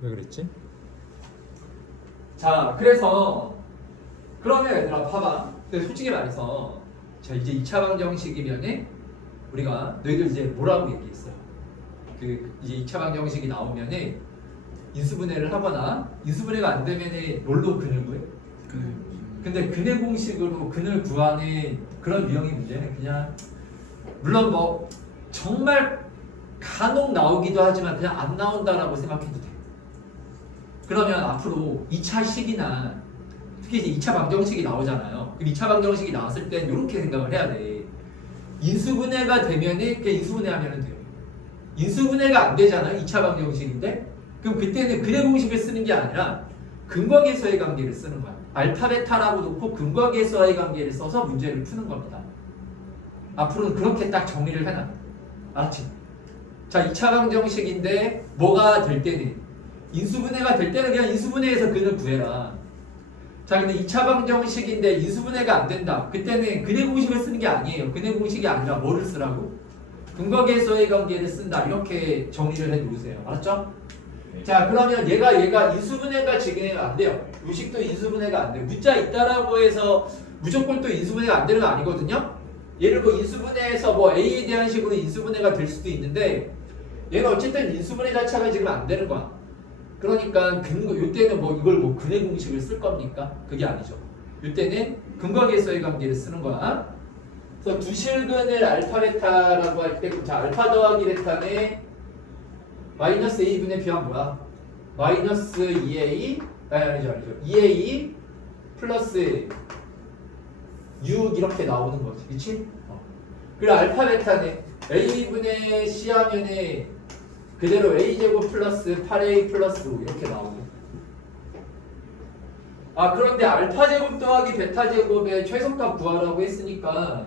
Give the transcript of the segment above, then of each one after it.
왜 그랬지? 자, 그래서 그러면 얘들아 봐봐. 근데 솔직히 말해서 자 이제 2차 방정식이면은 우리가 너희들 이제 뭐라고 얘기했어요? 그 이제 2차 방정식이 나오면은 인수분해를 하거나 인수분해가 안 되면은 뭘로 근을 구해? 근데 근의 공식으로 근을 구하는 그런 유형의 문제는 그냥 물론 뭐 정말 간혹 나오기도 하지만 그냥 안 나온다라고 생각해도 돼. 그러면 앞으로 2차 식이나 특히 이제 2차 방정식이 나오잖아요. 그럼 2차 방정식이 나왔을 땐 이렇게 생각을 해야 돼. 인수분해가 되면은 그냥 인수분해하면 돼요. 인수분해가 안 되잖아요. 2차 방정식인데 그럼 그때는 근의 공식을 쓰는 게 아니라 근과계수의 관계를 쓰는 거야. 알파 베타라고 놓고 근과계수의 관계를 써서 문제를 푸는 겁니다. 앞으로는 그렇게 딱 정리를 해놔. 알았지? 자, 2차 방정식인데 뭐가 될 때는 인수분해가 될 때는 그냥 인수분해에서 근을 구해라. 자, 근데 2차 방정식인데 인수분해가 안 된다. 그때는 근의 공식을 쓰는 게 아니에요. 근의 공식이 아니라 뭐를 쓰라고? 근과계수의 관계를 쓴다. 이렇게 정리를 해 놓으세요. 알았죠? 자, 그러면 얘가 인수분해가 지금 안 돼요. 요식도 인수분해가 안 돼요. 문자 있다라고 해서 무조건 또 인수분해가 안 되는 거 아니거든요. 얘를 뭐 인수분해해서 뭐 A에 대한 식으로 인수분해가 될 수도 있는데 얘는 어쨌든 인수분해 자체가 지금 안 되는 거야. 그러니까 요때는 뭐 이걸 뭐 근의 공식을 쓸 겁니까? 그게 아니죠. 요때는 근과계수의 관계를 쓰는 거야. 그래서 두실근을 알파 베타라고 할 때, 자, 알파 더하기 베타는 마이너스 A분의 Bは뭐야? 마이너스 2A, 아니죠. 2A 플러스 6 이렇게 나오는 거지. 그치? 그리고 알파 베타는 A분의 C 하면은 그대로 A제곱 플러스 8A 플러스 5 이렇게 나오고. 아, 그런데 알파제곱 더하기 베타제곱의 최소값 구하라고 했으니까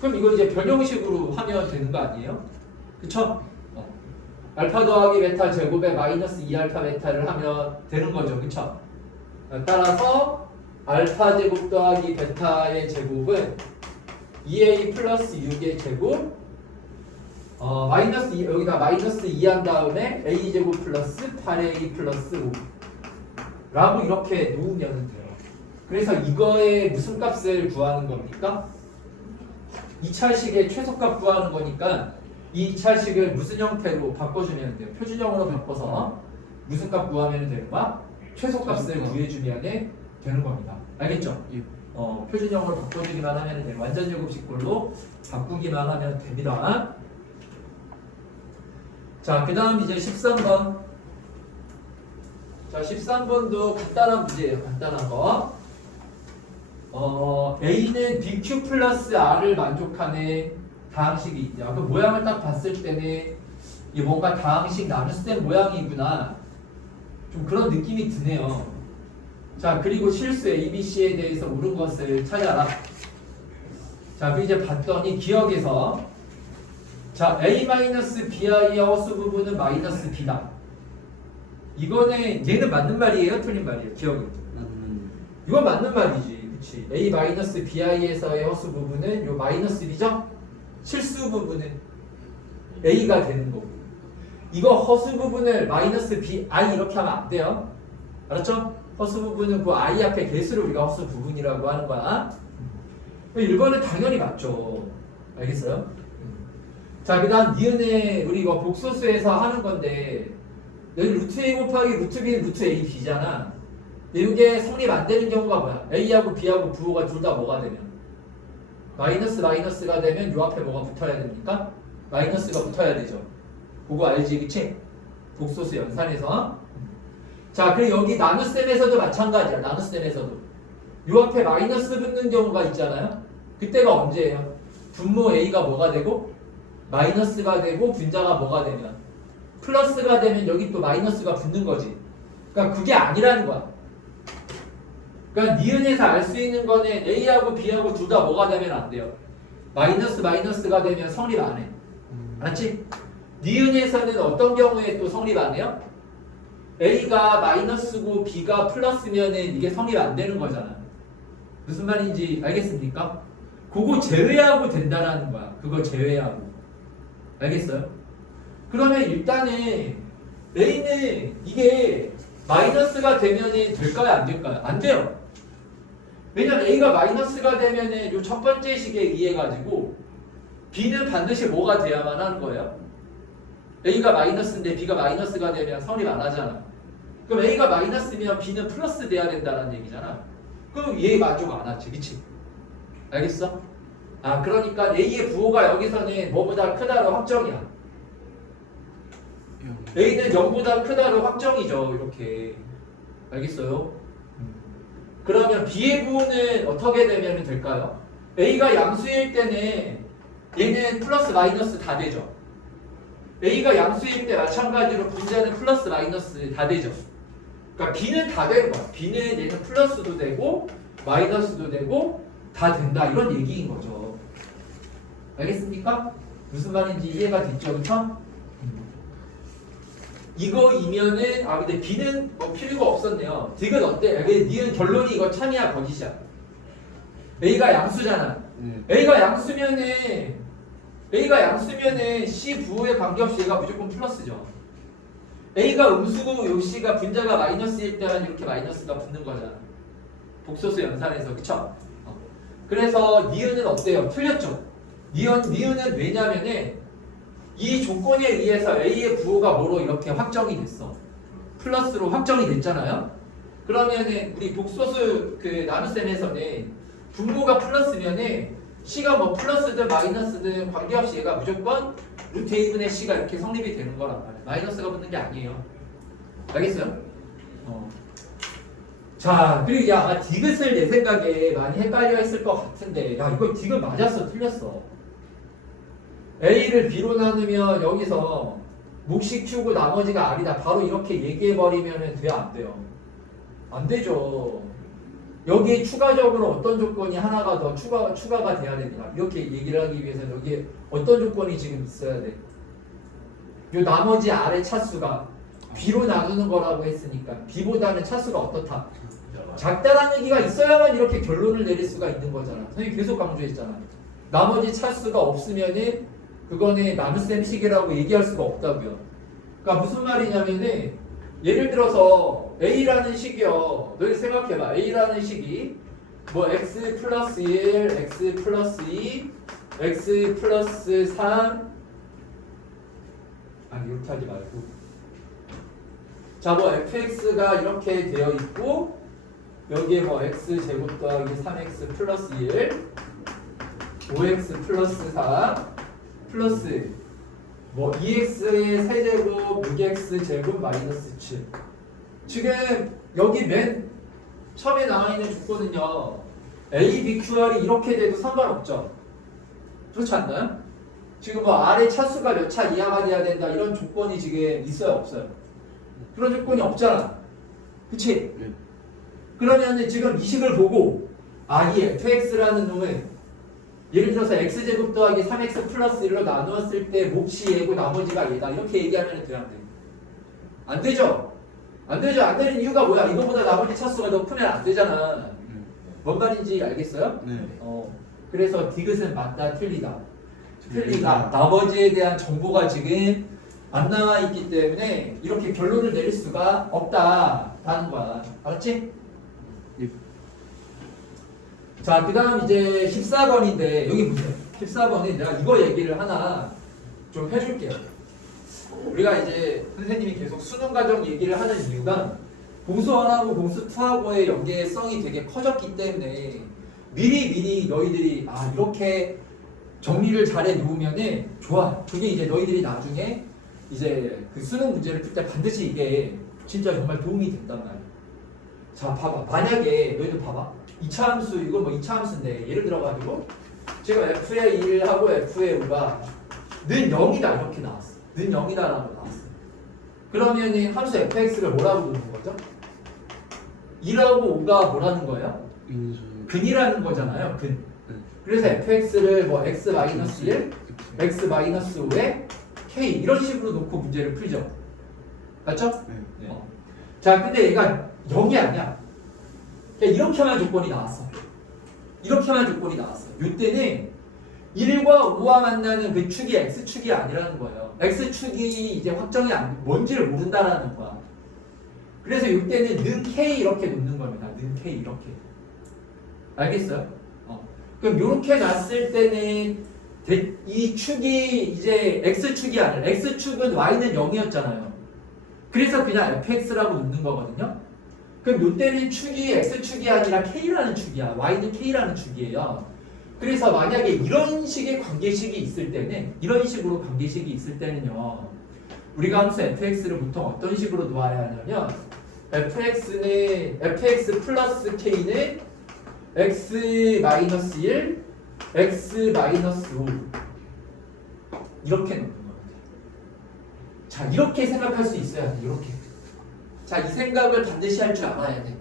그럼 이거 이제 변형식으로 하면 되는 거 아니에요? 그쵸? 알파 더하기 베타 제곱에 마이너스 2알파 베타를 하면 되는 거죠. 그쵸? 따라서 알파 제곱 더하기 베타의 제곱은 2a 플러스 6의 제곱 마이너스 2, 여기다 마이너스 2 한 다음에 a 제곱 플러스 8a 플러스 5 라고 이렇게 놓으면 돼요. 그래서 이거의 무슨 값을 구하는 겁니까? 2차식의 최소값 구하는 거니까 이 2차식을 무슨 형태로 바꿔주면 돼요? 표준형으로 바꿔서 무슨 값 구하면 되는 거야? 최소값을 구해주면 되는 겁니다. 알겠죠? 예. 표준형으로 바꿔주기만 하면 돼요. 완전 제곱식꼴로 바꾸기만 하면 됩니다. 자, 그 다음 이제 13번. 자, 13번도 간단한 문제예요. 간단한 거. A는 BQ 플러스 R을 만족하는 다항식이 있죠. 그 모양을 딱 봤을 때는 이게 뭔가 다항식 나눗셈 모양이구나. 좀 그런 느낌이 드네요. 자, 그리고 실수 ABC에 대해서 옳은 것을 찾아라. 자, 그 이제 봤더니 기억에서 자, A-BI의 허수 부분은 마이너스 B다. 이거는 얘는 맞는 말이에요? 틀린 말이에요? 기억이. 이건 맞는 말이지. 그치? A-BI에서의 허수 부분은 요 마이너스 B죠? 실수 부분은 A가 되는 거고. 이거 허수 부분을 마이너스 B, I 이렇게 하면 안 돼요. 알았죠? 허수 부분은 그 I 앞에 개수를 우리가 허수 부분이라고 하는 거야. 1번은 당연히 맞죠. 알겠어요? 자, 그 다음 니은에 우리 이거 복소수에서 하는 건데 여기 루트 A 곱하기 루트 B는 루트 A, B잖아. 근데 이게 성립 안 되는 경우가 뭐야? A하고 B하고 부호가 둘 다 뭐가 되면? 마이너스가 되면 요 앞에 뭐가 붙어야 됩니까? 마이너스가 붙어야 되죠. 그거 알지? 그치? 복소수 연산에서. 자, 그리고 여기 나눗셈에서도 마찬가지야. 나눗셈에서도 요 앞에 마이너스 붙는 경우가 있잖아요. 그때가 언제예요? 분모 A가 뭐가 되고 마이너스가 되고 분자가 뭐가 되면 플러스가 되면 여기 또 마이너스가 붙는 거지. 그러니까 그게 아니라는 거야. 그러니까 니은에서 알 수 있는 거는 A하고 B하고 둘 다 뭐가 되면 안 돼요. 마이너스가 되면 성립 안 해. 알았지? 니은에서는 어떤 경우에 또 성립 안 해요? A가 마이너스고 B가 플러스면은 이게 성립 안 되는 거잖아. 무슨 말인지 알겠습니까? 그거 제외하고 된다라는 거야. 그거 제외하고. 알겠어요? 그러면 일단은 A는 이게 마이너스가 되면은 될까요? 안 될까요? 안 돼요. 왜냐면 A가 마이너스가 되면은 요 첫 번째 식에 의해 가지고 B는 반드시 뭐가 돼야만 하는 거예요? A가 마이너스인데 B가 마이너스가 되면 성립 안 하잖아. 그럼 A가 마이너스면 B는 플러스 돼야 된다는 얘기잖아. 그럼 얘 만족 안 하지, 그치? 알겠어? 아, 그러니까 A의 부호가 여기서는 뭐보다 크다로 확정이야. A는 0보다 크다로 확정이죠, 이렇게. 알겠어요? 그러면 B의 부호는 어떻게 되면 될까요? A가 양수일 때는 얘는 플러스 마이너스 다 되죠. A가 양수일 때 마찬가지로 분자는 플러스 마이너스 다 되죠. 그러니까 B는 다 되는 거야. B는 얘는 플러스도 되고 마이너스도 되고 다 된다 이런 얘기인 거죠. 알겠습니까? 무슨 말인지 이해가 됐죠, 그렇죠? 이거이면은 근데 B는 뭐 필요가 없었네요. D는 어때? 니은 결론이 이거 참이야 거짓이야? A가 양수잖아. A가 양수면은 C 부호에 관계없이 얘가 무조건 플러스죠. A가 음수고 요 C가 분자가 마이너스일 때만 이렇게 마이너스가 붙는 거잖아. 복소수 연산에서 그쵸? 그래서 니은은 어때요? 틀렸죠? 니은은 왜냐면은 이 조건에 의해서 A의 부호가 뭐로 이렇게 확정이 됐어. 플러스로 확정이 됐잖아요. 그러면은 우리 복소수 그 나눗셈에서는 분모가 플러스면은 C가 뭐 플러스든 마이너스든 관계없이 얘가 무조건 루트 A분의 C가 이렇게 성립이 되는 거란 말이야. 마이너스가 붙는 게 아니에요. 알겠어요? 자, 그리고 디귿을 내 생각에 많이 헷갈려 했을 것 같은데 이거 디귿 맞았어? 틀렸어? A를 B로 나누면 여기서 몫이 Q고 나머지가 R이다. 바로 이렇게 얘기해버리면 돼요? 안 돼요? 안 되죠. 여기에 추가적으로 어떤 조건이 하나가 더 추가가 돼야 됩니다. 이렇게 얘기를 하기 위해서는 여기에 어떤 조건이 지금 있어야 돼? 요 나머지 R의 차수가 B로 나누는 거라고 했으니까 B보다는 차수가 어떻다? 작다라는 얘기가 있어야만 이렇게 결론을 내릴 수가 있는 거잖아. 선생님이 계속 강조했잖아. 나머지 차수가 없으면은 그거는 나눗셈식이라고 얘기할 수가 없다고요. 그러니까 무슨 말이냐면은 예를 들어서 A라는 식이요. 너희 생각해봐. A라는 식이 뭐 x 플러스 1, x 플러스 2, x 플러스 3 이렇게 하지 말고 자, 뭐 fx가 이렇게 되어 있고 여기에 뭐 x 제곱 더하기 3x 플러스 1 5x 플러스 4 플러스 뭐 2x의 세제곱 6x 제곱 마이너스 7 지금 여기 맨 처음에 나와 있는 조건은요 A, B, Q, R이 이렇게 돼도 상관없죠. 그렇지 않나요? 지금 뭐 R의 차수가 몇 차 이하가 돼야 된다 이런 조건이 지금 있어요 없어요? 그런 조건이 없잖아. 그치? 그러면 지금 이 식을 보고 이 fx라는 놈은 예를 들어서 x제곱 더하기 3x 플러스 1로 나누었을 때 몫이 얘고 나머지가 얘다 이렇게 얘기하면 돼요 안 돼요? 안 되죠? 안 되죠? 안 되는 이유가 뭐야? 이거보다 나머지 차수가 더 크면 안 되잖아. 뭔 말인지 알겠어요? 네. 그래서 디귿은 맞다 틀리다 틀리다 나머지에 대한 정보가 지금 안 나와 있기 때문에 이렇게 결론을 내릴 수가 없다라는 거야. 알았지? 자, 그 다음 이제 14번인데 여기 보세요. 14번에 내가 이거 얘기를 하나 좀 해줄게요. 우리가 이제 선생님이 계속 수능 과정 얘기를 하는 이유가 공수 1하고 공수 2하고의 연계성이 되게 커졌기 때문에 미리 너희들이 이렇게 정리를 잘해 놓으면은 좋아. 그게 이제 너희들이 나중에 이제 그 수능 문제를 풀 때 반드시 이게 진짜 정말 도움이 된단 말이야. 자, 봐봐. 만약에 너희들 봐봐. 2차 함수 이거 뭐 2차 함수인데 예를 들어가지고 지금 f의 1하고 f의 5가 는 0이다 이렇게 나왔어. 는 0이다라고 나왔어. 그러면 함수 fx를 뭐라고 부르는 거죠? 2하고 5가 뭐라는 거예요? 근이라는 거잖아요. 근. 그래서 fx를 뭐 x-1, x-5에 k 이런 식으로 놓고 문제를 풀죠. 맞죠? 네. 자, 근데 얘가 0이 아니야. 이렇게만 조건이 나왔어. 이렇게만 조건이 나왔어. 이때는 1과 5와 만나는 그 축이 x축이 아니라는 거예요. x축이 이제 확정이 뭔지를 모른다라는 거야. 그래서 이때는 는 k 이렇게 놓는 겁니다. 는 k 이렇게. 알겠어요? 그럼 이렇게 놨을 때는 이 축이 이제 x축이 아니라 x축은 y는 0이었잖아요. 그래서 그냥 fx라고 놓는 거거든요. 그럼 이때는 축이 x축이 아니라 k라는 축이야. y는 k라는 축이에요. 그래서 만약에 이런 식의 관계식이 있을 때는 이런 식으로 관계식이 있을 때는요. 우리가 함수 fx를 보통 어떤 식으로 놓아야 하냐면 fx 플러스 k는 x 마이너스 1, x 마이너스 5 이렇게 놓는 겁니다. 자, 이렇게 생각할 수 있어야 돼. 이렇게. 자, 이 생각을 반드시 할 줄 알아야 돼.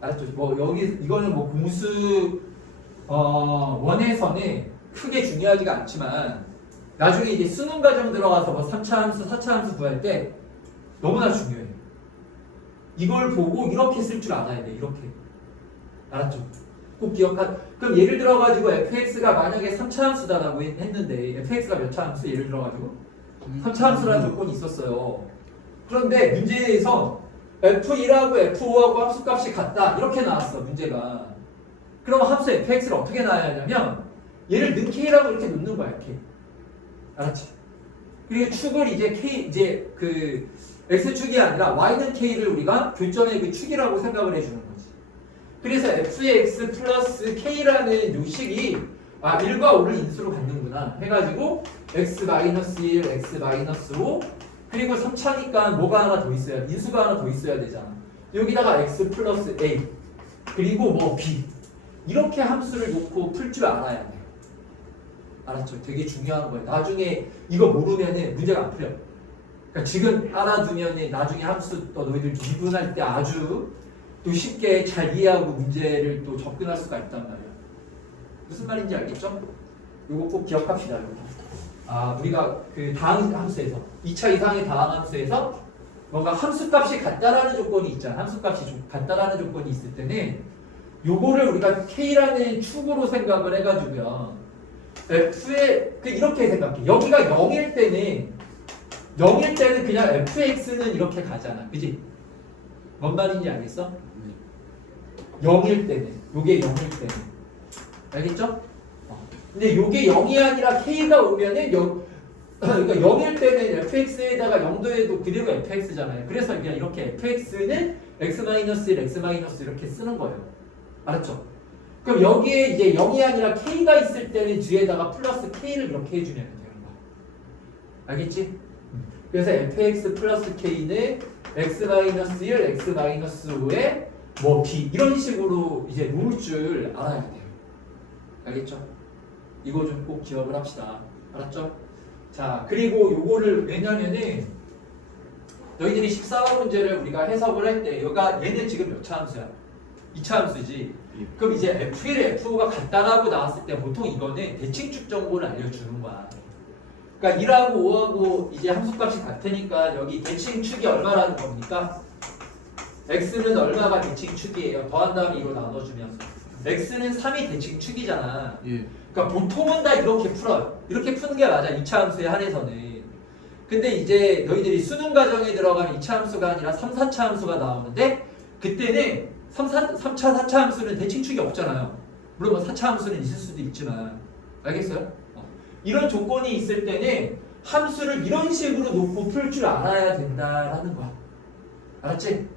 알았죠? 뭐 여기 이거는 뭐 공수 원에서는 크게 중요하지가 않지만 나중에 이제 수능 과정 들어가서 뭐 3차 함수, 4차 함수 구할 때 너무나 중요해요. 이걸 보고 이렇게 쓸 줄 알아야 돼. 이렇게. 알았죠? 꼭 그럼 예를 들어가지고 fx가 만약에 3차 함수다라고 했는데 fx가 몇 차 함수? 예를 들어가지고 3차 함수라는 조건이 있었어요. 그런데 문제에서 f1하고 f5하고 함수값이 같다 이렇게 나왔어 문제가. 그럼 함수 fx를 어떻게 놔야 하냐면 얘를 는 k라고 이렇게 놓는 거야. 이렇게. 알았지? 그리고 축을 이제 k 이제 그 x축이 아니라 y는 k를 우리가 교점의 그 축이라고 생각을 해주는 거지. 그래서 fx 플러스 k라는 요식이 1과 5를 인수로 갖는구나 해가지고 x-1, x-5 그리고 3차니까 뭐가 하나 더 있어야 인수가 하나 더 있어야 되잖아. 여기다가 x 플러스 a 그리고 뭐 b 이렇게 함수를 놓고 풀 줄 알아야 돼. 알았죠? 되게 중요한 거예요. 나중에 이거 모르면은 문제가 안 풀려. 그러니까 지금 알아두면은 나중에 함수 또 너희들 미분할 때 아주 또 쉽게 잘 이해하고 문제를 또 접근할 수가 있단 말이야. 무슨 말인지 알겠죠? 이거 꼭 기억합시다. 여러분. 우리가 그 다항 함수에서 2차 이상의 다항 함수에서 뭔가 함수값이 같다라는 조건이 있잖아. 함수값이 같다라는 조건이 있을 때는 요거를 우리가 k라는 축으로 생각을 해가지고요. f에 이렇게 생각해. 여기가 0일 때는 그냥 fx는 이렇게 가잖아. 그지? 뭔 말인지 알겠어? 0일 때는 요게 0일 때는 알겠죠? 근데 요게 0이 아니라 k가 오면은 그러니까 0일 때는 fx에다가 0도에도 그대로 fx잖아요. 그래서 그냥 이렇게 fx는 x-1, x- 이렇게 쓰는 거예요. 알았죠? 그럼 여기에 이제 0이 아니라 k가 있을 때는 뒤에다가 플러스 k를 이렇게 해주면 되는 거야. 알겠지? 그래서 fx 플러스 k는 x-1, x-5에 뭐 b 이런 식으로 이제 놓을 줄 알아야 돼요. 알겠죠? 이거 좀 꼭 기억을 합시다. 알았죠? 자, 그리고 요거를 왜냐면은 너희들이 14호 문제를 우리가 해석을 할 때 얘는 지금 몇 차 함수야? 2차 함수지. 그럼 이제 F1, F5가 같다라고 나왔을 때 보통 이거는 대칭축 정보를 알려주는 거야. 그러니까 1하고 5하고 이제 함수값이 같으니까 여기 대칭축이 얼마라는 겁니까? x는 얼마가 대칭축이에요? 더한 다음에 2로 나눠주면 x는 3이 대칭축이잖아. 그러니까 보통은 다 이렇게 풀어요. 이렇게 푸는 게 맞아. 2차 함수에 한해서는. 근데 이제 너희들이 수능 과정에 들어가면 2차 함수가 아니라 3, 4차 함수가 나오는데 그때는 3차, 4차 함수는 대칭축이 없잖아요. 물론 뭐 4차 함수는 있을 수도 있지만 알겠어요? 이런 조건이 있을 때는 함수를 이런 식으로 놓고 풀 줄 알아야 된다라는 거야. 알았지?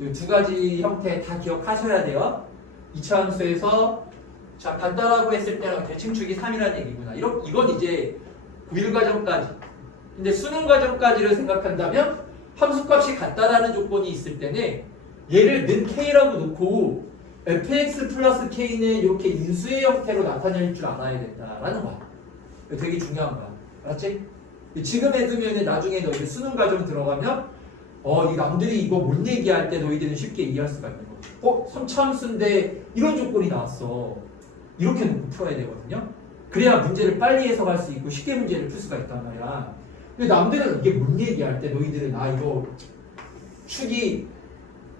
이 두 가지 형태 다 기억하셔야 돼요. 2차 함수에서 자 간단하고 했을 때는 대칭축이 3이라는 얘기구나. 이건 이제 9일 과정까지. 근데 수능 과정까지를 생각한다면 함수값이 같다라는 조건이 있을 때는 얘를 는 k라고 놓고 fx 플러스 k는 이렇게 인수의 형태로 나타낼 줄 알아야 된다라는 거야. 되게 중요한 거야. 알았지? 지금 해두면 나중에 너희들 수능 과정 들어가면 이 남들이 이거 못 얘기할 때 너희들은 쉽게 이해할 수가 있는 거야. 3차 함수인데 이런 조건이 나왔어. 이렇게 놓고 풀어야 되거든요. 그래야 문제를 빨리 해석할 수 있고 쉽게 문제를 풀 수가 있단 말이야. 근데 남들은 이게 못 얘기할 때 너희들은 이거 축이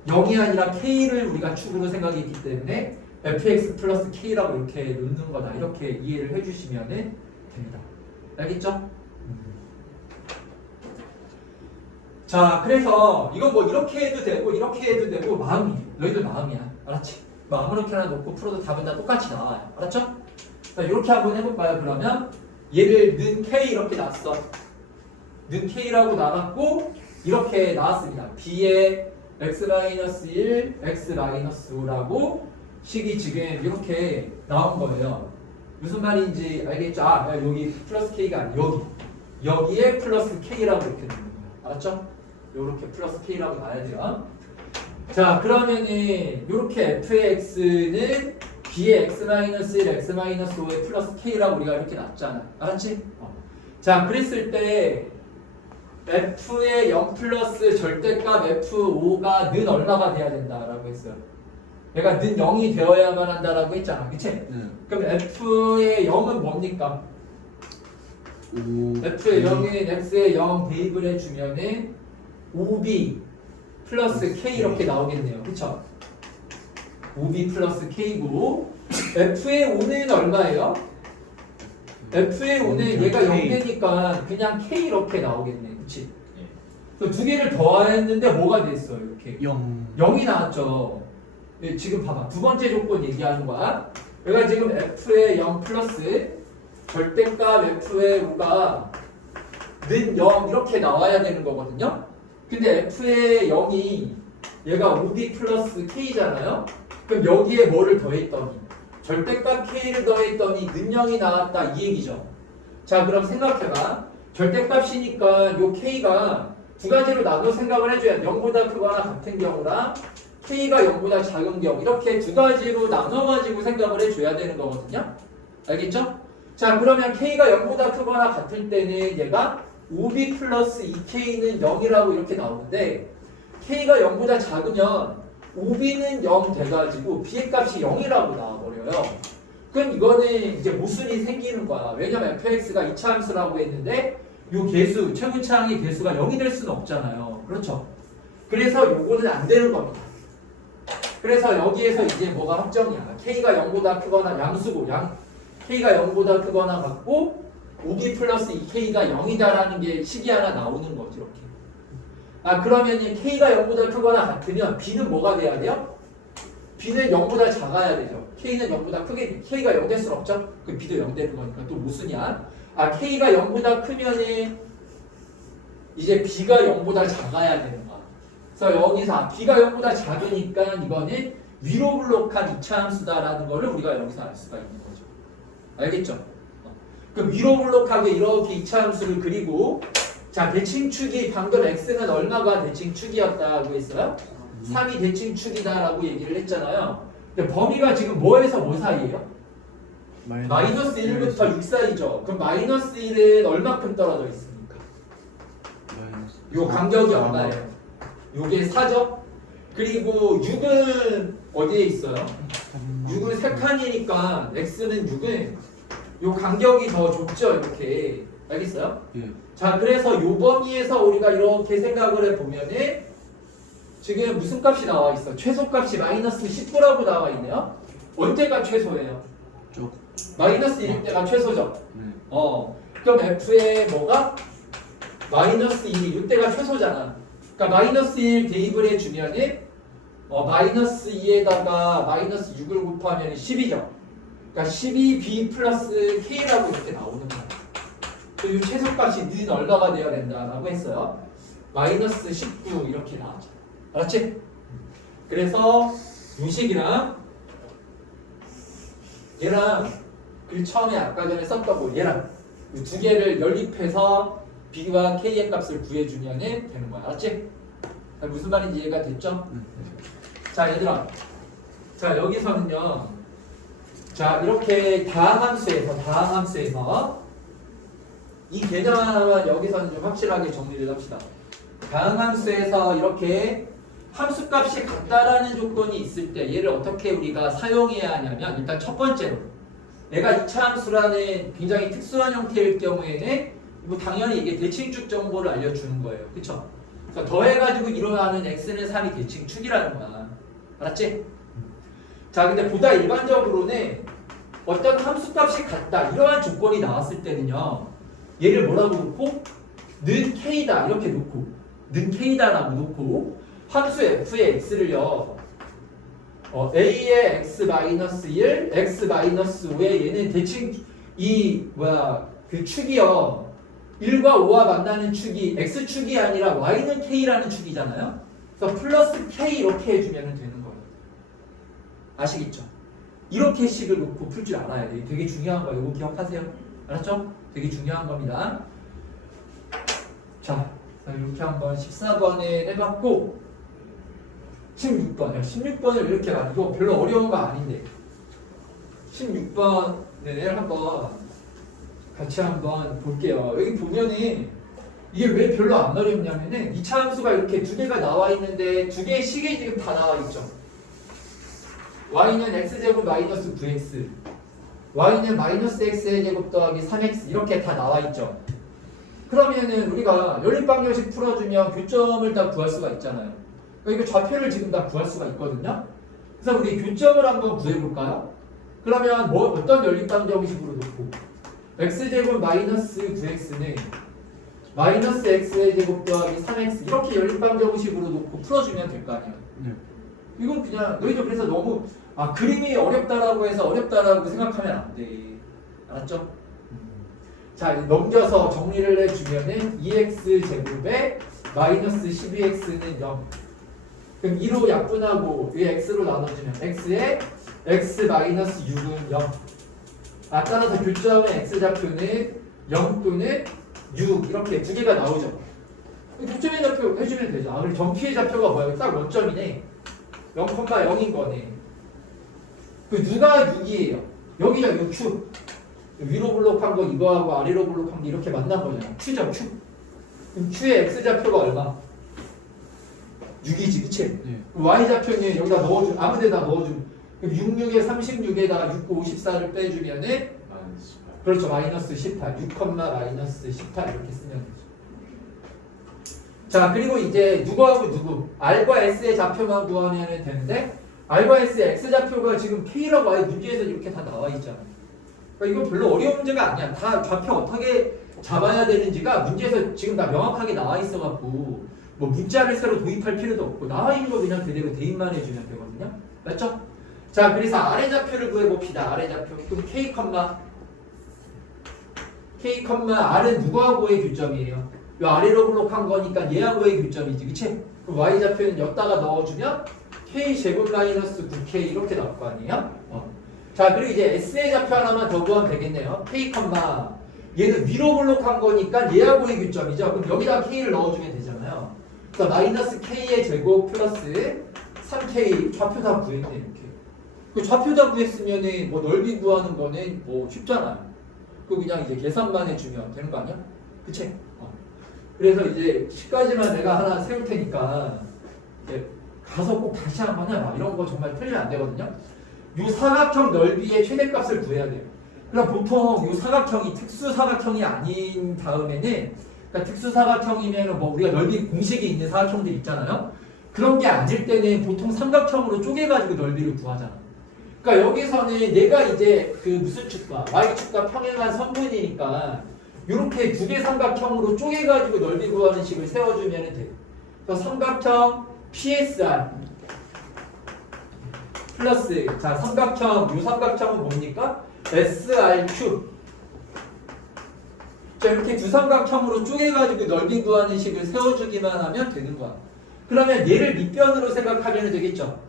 0이 아니라 k를 우리가 축으로 생각했기 때문에 fx 플러스 k라고 이렇게 놓는 거다. 이렇게 이해를 해주시면 됩니다. 알겠죠? 자, 그래서 이건 뭐 이렇게 해도 되고 이렇게 해도 되고 마음이 너희들 마음이야. 알았지? 뭐 아무렇게나 놓고 풀어도 답은 다 똑같이 나와요. 알았죠? 자, 이렇게 한번 해볼까요? 그러면 얘를 는 K 이렇게 놨어. 는 K라고 나왔고 이렇게 나왔습니다. B의 x-1, x-5라고 식이 지금 이렇게 나온 거예요. 무슨 말인지 알겠죠? 아, 여기 플러스 K가 아니고 여기에 플러스 K라고 이렇게 되는 거예요. 알았죠? 요렇게 플러스 K라고 나와야 돼요. 자, 그러면은 요렇게 f의 x는 b의 x-1, x-5의 플러스 K라고 우리가 이렇게 놨잖아. 알았지? 자, 그랬을 때 f의 0 플러스 절대값 f5가 는 얼마가 돼야 된다라고 했어요. 얘가 는 0이 되어야만 한다라고 했잖아. 그치? 그럼 f의 0은 뭡니까? f의 0은 x의 0 대입을 해주면은 5b 플러스 k 이렇게 나오겠네요. 그쵸? 5b 플러스 k고 f의 5는 얼마예요? f의 5는 얘가 0되니까 그냥 k 이렇게 나오겠네. 그치? 두 개를 더했는데 뭐가 됐어요? 이렇게 0이 나왔죠. 지금 봐봐. 두 번째 조건 얘기하는 거야. 얘가 지금 f의 0 플러스 절대값 f의 5가 는 0 이렇게 나와야 되는 거거든요. 근데 f의 0이 얘가 5b 플러스 k잖아요. 그럼 여기에 뭐를 더했더니 절대값 k를 더했더니 는 0이 나왔다 이 얘기죠. 자, 그럼 생각해봐. 절대값이니까 요 k가 두 가지로 나눠 생각을 해줘야 돼. 0보다 크거나 같은 경우랑 k가 0보다 작은 경우 이렇게 두 가지로 나눠가지고 생각을 해줘야 되는 거거든요. 알겠죠? 자, 그러면 k가 0보다 크거나 같을 때는 얘가 5b 플러스 2k는 0이라고 이렇게 나오는데 k가 0보다 작으면 5b는 0 돼가지고 b의 값이 0이라고 나와버려요. 그럼 이거는 이제 모순이 생기는 거야. 왜냐면 fx가 이차함수라고 했는데 요 개수, 최고차항의 개수가 0이 될 수는 없잖아요. 그렇죠? 그래서 요거는 안 되는 겁니다. 그래서 여기에서 이제 뭐가 확정이야. k가 0보다 크거나 양수고 k가 0보다 크거나 같고 5b 플러스 2k가 0이다라는 게 식이 하나 나오는 거죠. 이렇게. 아, 그러면 k가 0보다 크거나 같으면 b는 뭐가 돼야 돼요? b는 0보다 작아야 되죠. k는 0보다 크게 k가 0 될 수는 없죠. 그럼 b도 0 되는 거니까 또 모순이야. 아, k가 0보다 크면은 이제 b가 0보다 작아야 되는 거야. 그래서 여기서 b가 0보다 작으니까 이거는 위로 블록한 이차함수다라는 거를 우리가 여기서 알 수가 있는 거죠. 알겠죠? 그럼 위로 블록하게 이렇게 이차함수를 그리고 자, 대칭축이 방금 x는 얼마가 대칭축이었다고 했어요? 3이 대칭축이다라고 얘기를 했잖아요. 근데 범위가 지금 뭐에서 뭐 사이예요? 마이너스 1부터 6 사이죠. 그럼 마이너스 1은 얼마큼 떨어져 있습니까? 요 간격이 얼마예요? 요게 4죠? 그리고 6은 어디에 있어요? 6은 3칸이니까 x는 6은 요 간격이 더 좁죠? 이렇게. 알겠어요? 예. 자, 그래서 요 범위에서 우리가 이렇게 생각을 해보면은 지금 무슨 값이 나와 있어? 최소값이 마이너스 19라고 나와 있네요. 언제가 최소예요? 마이너스 1일 때가 최소죠. 그럼 f의 뭐가? 마이너스 2, 이때가 최소잖아. 그러니까 마이너스 1 대입을 해주면은 마이너스 2에다가 마이너스 6을 곱하면 10이죠. 그러니까 12b 플러스 k라고 이렇게 나오는 거야. 이 최소값이 는 얼마가 되어야 된다라고 했어요. 마이너스 19 이렇게 나왔죠. 알았지? 그래서 이 식이랑 얘랑 그 처음에 아까 전에 썼던 거 얘랑 이 두 개를 연립해서 b와 k의 값을 구해주면 되는 거야. 알았지? 무슨 말인지 이해가 됐죠? 자, 얘들아. 자, 여기서는요. 자, 이렇게 다항함수에서 이 개념 하나만 여기서는 좀 확실하게 정리를 합시다. 다항함수에서 이렇게 함수값이 같다라는 조건이 있을 때 얘를 어떻게 우리가 사용해야 하냐면 일단 첫 번째로 얘가 이차함수라는 굉장히 특수한 형태일 경우에는 뭐 당연히 이게 대칭축 정보를 알려주는 거예요. 그쵸? 그러니까 더해가지고 일어나는 x는 3이 대칭축이라는 거야. 알았지? 자, 근데 보다 일반적으로는 어떤 함수값이 같다 이러한 조건이 나왔을 때는요 얘를 뭐라고 놓고 는 k다 이렇게 놓고 는 K다라고 놓고 함수 f의 x를요 a의 x 마이너스 1, x 마이너스 5에 얘는 대칭 이 그 축이요 1과 5와 만나는 축이 x축이 아니라 y는 k라는 축이잖아요. 그래서 플러스 k 이렇게 해주면 되는 거예요. 아시겠죠? 이렇게 식을 놓고 풀 줄 알아야 돼요. 되게 중요한 거예요. 이거 기억하세요. 알았죠? 되게 중요한 겁니다. 자, 이렇게 한번 14번에 해봤고 16번이요. 16번을 이렇게 가지고 별로 어려운 거 아닌데 16번을 한번 같이 한번 볼게요. 여기 보면은 이게 왜 별로 안 어렵냐면은 2차 함수가 이렇게 두 개가 나와 있는데 두 개의 식이 지금 다 나와 있죠. y는 x제곱 마이너스 9x y는 마이너스 x의 제곱 더하기 3x 이렇게 다 나와 있죠. 그러면은 우리가 연립방정식 풀어주면 교점을 다 구할 수가 있잖아요. 그러니까 이거 좌표를 지금 다 구할 수가 있거든요. 그래서 우리 교점을 한번 구해볼까요? 그러면 어떤 연립방정식으로 놓고 x제곱 마이너스 9x는 마이너스 x의 제곱 더하기 3x 이렇게 연립방정식으로 놓고 풀어주면 될 거 아니에요. 이건 그냥 너희도 그래서 너무 그림이 어렵다라고 해서 어렵다라고 생각하면 안 돼. 알았죠? 자, 넘겨서 정리를 해주면은 2x 제곱에 마이너스 12x는 0. 그럼 2로 약분하고 이 x로 나눠주면 x에 x 마이너스 6은 0. 따라서 교점의 x 좌표는 0 또는 6 이렇게 두 개가 나오죠. 교점의 좌표 해주면 되죠. 그리고 점피의 좌표가 뭐야? 딱 원점이네. 0,0인 거네. 그 누가 6이에요? 여기가 요 축. 위로 블록한 거 이거하고 아래로 블록한 게 이렇게 만난 거잖아. 추죠, 추. 그럼 추의 x 좌표가 얼마? 6이지, 그치? 네. y 좌표는 여기다 넣어줘. 아무 데다 넣어줘. 그럼 66에 36에다가 6, 9, 54를 빼주면은 그렇죠. 마이너스 18. 6, 마이너스 18 이렇게 쓰면 되죠. 자, 그리고 이제 누구하고 누구? R과 S의 좌표만 구하면 되는데 R과 S의 X좌표가 지금 K라고 아예 문제에서 이렇게 다 나와 있잖아요. 그러니까 이거 별로 어려운 문제가 아니야. 다 좌표 어떻게 잡아야 되는지가 문제에서 지금 다 명확하게 나와 있어갖고 뭐 문자를 새로 도입할 필요도 없고 나와 있는 거 그냥 그대로 대입만 해주면 되거든요. 맞죠? 자, 그래서 아래 좌표를 구해봅시다. 아래 좌표. 그럼 K, R은 누구하고의 교점이에요? 이 아래로 블록한 거니까 얘하고의 교점이지, 그치? 그럼 Y 좌표는 여기다가 넣어주면 K 제곱 마이너스 9K 이렇게 나올 거 아니에요? 자, 그리고 이제 S의 좌표 하나만 더 구하면 되겠네요. K, 얘는 위로 블록한 거니까 얘하고의 교점이죠. 그럼 여기다 K를 넣어주면 되잖아요. 그래서 마이너스 K의 제곱 플러스 3K 좌표 다 구했네, 이렇게. 그 좌표 다 구했으면은 뭐 넓이 구하는 거는 뭐 쉽잖아요. 그 그냥 이제 계산만 해주면 되는 거 아니야? 그치? 그래서 이제 10까지만 내가 하나 세울 테니까 이제 가서 꼭 다시 한번 해봐. 이런 거 정말 틀리면 안 되거든요. 요 사각형 넓이의 최대값을 구해야 돼요. 그럼 보통 요 사각형이 특수사각형이 아닌 다음에는 그러니까 특수사각형이면 뭐 우리가 넓이 공식이 있는 사각형들 있잖아요. 그런 게 아닐 때는 보통 삼각형으로 쪼개가지고 넓이를 구하잖아. 그러니까 여기서는 내가 이제 그 무슨 축과 y축과 평행한 선분이니까 이렇게 두 개 삼각형으로 쪼개가지고 넓이 구하는 식을 세워주면 돼요. 그래서 삼각형 PSR 플러스 자 삼각형 이 삼각형은 뭡니까? SRQ. 자 이렇게 두 삼각형으로 쪼개가지고 넓이 구하는 식을 세워주기만 하면 되는 거야. 그러면 얘를 밑변으로 생각하면 되겠죠.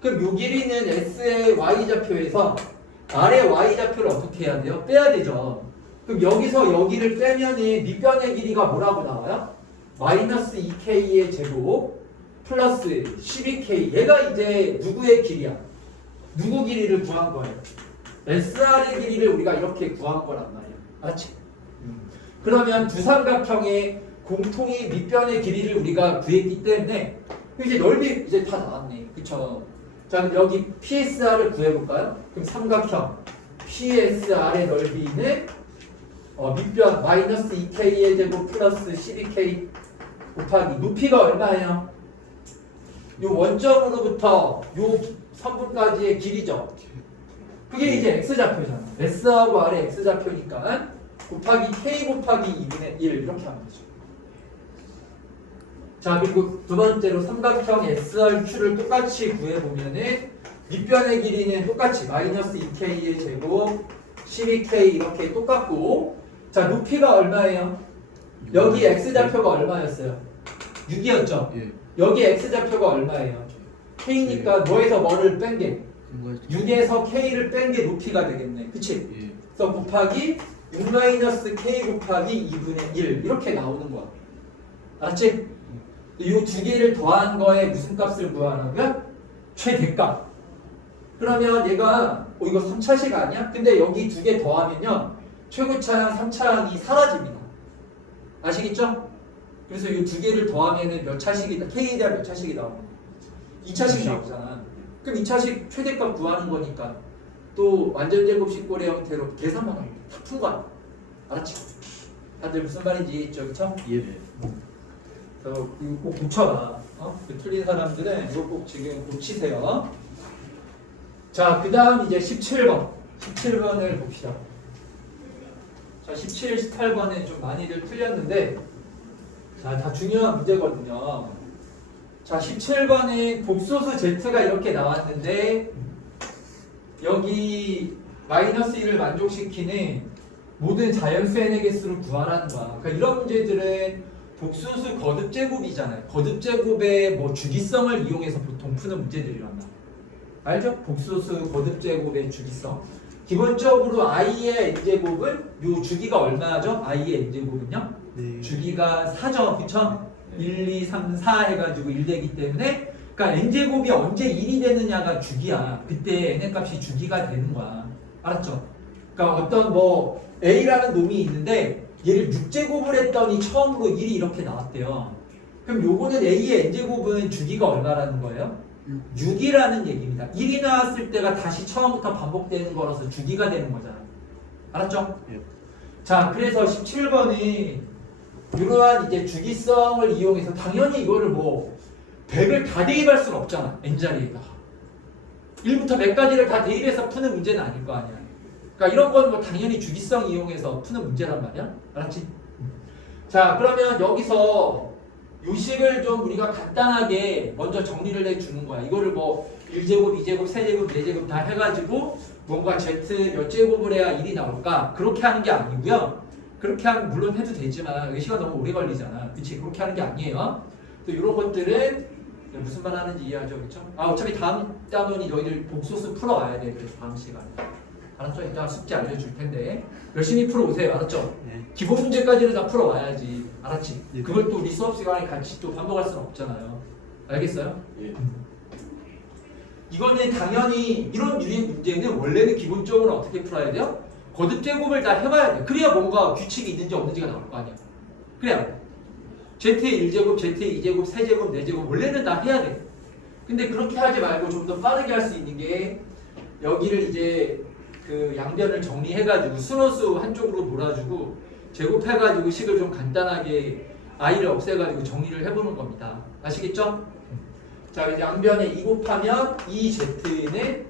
그럼 요 길이는 S의 Y좌표에서 R의 Y좌표를 어떻게 해야 돼요? 빼야 되죠. 그럼 여기서 여기를 빼면은 밑변의 길이가 뭐라고 나와요? 마이너스 2K의 제곱 플러스 12K. 얘가 이제 누구의 길이야? 누구 길이를 구한 거예요? SR의 길이를 우리가 이렇게 구한 거란 말이야. 알았지? 그러면 두 삼각형의 공통의 밑변의 길이를 우리가 구했기 때문에 이제 넓이 이제 다 나왔네. 그쵸? 자, 그럼 여기 PSR을 구해볼까요? 그럼 삼각형 PSR의 넓이는 밑변 마이너스 2K의 제곱 플러스 12K 곱하기 높이가 얼마예요? 요 원점으로부터 요 선분까지의 길이죠. 그게 이제 X좌표잖아. S하고 R의 X좌표니까 곱하기 K 곱하기 2분의 1 이렇게 하면 되죠. 자, 그리고 두 번째로 삼각형 SRQ를 똑같이 구해보면은 밑변의 길이는 똑같이 마이너스 2K의 제곱 12K 이렇게 똑같고, 자, 높이가 얼마예요? 여기 X좌표가 얼마였어요? 6이었죠? 예. 여기 X좌표가 얼마예요? K니까 뭐에서 뭐를 뺀 게? 그거 6에서 K를 뺀 게 높이가 되겠네. 그치? 예. 그래서 곱하기 6-K 곱하기 2분의 1 이렇게 나오는 거야. 알았지? 이 두 개를 더한 거에 무슨 값을 구하라고요? 최대값. 그러면 얘가 이거 3차식 아니야? 근데 여기 두 개 더하면요 최고차항 3차항이 사라집니다. 아시겠죠? 그래서 이 두 개를 더하면은 몇 차식이다? K에 대한 몇 차식이 나오는 거야? 2차식 나오잖아. 그럼 2차식 최대값 구하는 거니까 또 완전제곱식고래 형태로 계산만 하면 다 푼 거야. 알았지? 다들 무슨 말인지 이해했죠? 그쵸? 예. 그래서 이거 꼭 고쳐봐. 그 틀린 사람들은 이거 꼭 지금 고치세요. 자, 그 다음 이제 17번. 17번을 봅시다. 자, 17, 18번은 좀 많이들 틀렸는데, 자, 다 중요한 문제거든요. 자, 17번은 복소수 Z가 이렇게 나왔는데, 여기 마이너스 1을 만족시키는 모든 자연수 n의 개수를 구하라는 거야. 그러니까 이런 문제들은 복소수 거듭제곱이잖아요. 거듭제곱의 뭐 주기성을 이용해서 보통 푸는 문제들이란 말이야. 알죠? 복소수 거듭제곱의 주기성. 기본적으로 i의 n제곱은 요 주기가 얼마죠? i의 n제곱은요? 네. 주기가 4죠. 그쵸? 1, 2, 3, 4 해가지고 1 되기 때문에 그러니까 n제곱이 언제 1이 되느냐가 주기야. 그때 n의 값이 주기가 되는 거야. 알았죠? 그러니까 어떤 뭐 a라는 놈이 있는데 얘를 6제곱을 했더니 처음으로 1이 이렇게 나왔대요. 그럼 요거는 a의 n제곱은 주기가 얼마라는 거예요? 6이라는 얘기입니다. 1이 나왔을 때가 다시 처음부터 반복되는 거라서 주기가 되는 거잖아요. 알았죠? 예. 자, 그래서 17번이 이러한 이제 주기성을 이용해서 당연히 이거를 뭐 100을 다 대입할 수는 없잖아. n자리에다가 1부터 100까지를 다 대입해서 푸는 문제는 아닐 거 아니야. 그러니까 이런 건 뭐 당연히 주기성 이용해서 푸는 문제란 말이야. 알았지? 자, 그러면 여기서 요식을 좀 우리가 간단하게 먼저 정리를 해주는 거야. 이거를 뭐 1제곱, 2제곱, 3제곱, 4제곱 다 해가지고 뭔가 Z 몇 제곱을 해야 1이 나올까? 그렇게 하는 게 아니고요. 그렇게 하면 물론 해도 되지만 여기 시간 너무 오래 걸리잖아. 그치? 그렇게 하는 게 아니에요. 또 이런 것들은 무슨 말 하는지 이해하죠? 그쵸? 아, 어차피 다음 단원이 너희들 복소수 풀어와야 돼. 그래서 다음 시간에. 알았죠? 이따 숙제 알려줄 텐데 열심히 풀어오세요. 알았죠? 네. 기본 문제까지는 다 풀어와야지. 알았지? 네. 그걸 또 우리 수업 시간에 같이 또 반복할 수는 없잖아요. 알겠어요? 예. 이거는 당연히 이런 유의 문제는 원래는 기본적으로 어떻게 풀어야 돼요? 거듭제곱을 다 해봐야 돼. 그래야 뭔가 규칙이 있는지 없는지가 나올 거 아니야. 그래야 Z의 1제곱, Z의 2제곱, 3제곱, 4제곱 원래는 다 해야 돼. 근데 그렇게 하지 말고 좀 더 빠르게 할 수 있는 게 여기를 이제 그 양변을 정리해가지고 순호수 한쪽으로 몰아주고 제곱해가지고 식을 좀 간단하게 i를 없애가지고 정리를 해보는 겁니다. 아시겠죠? 자, 이제 양변에 2 곱하면 2z는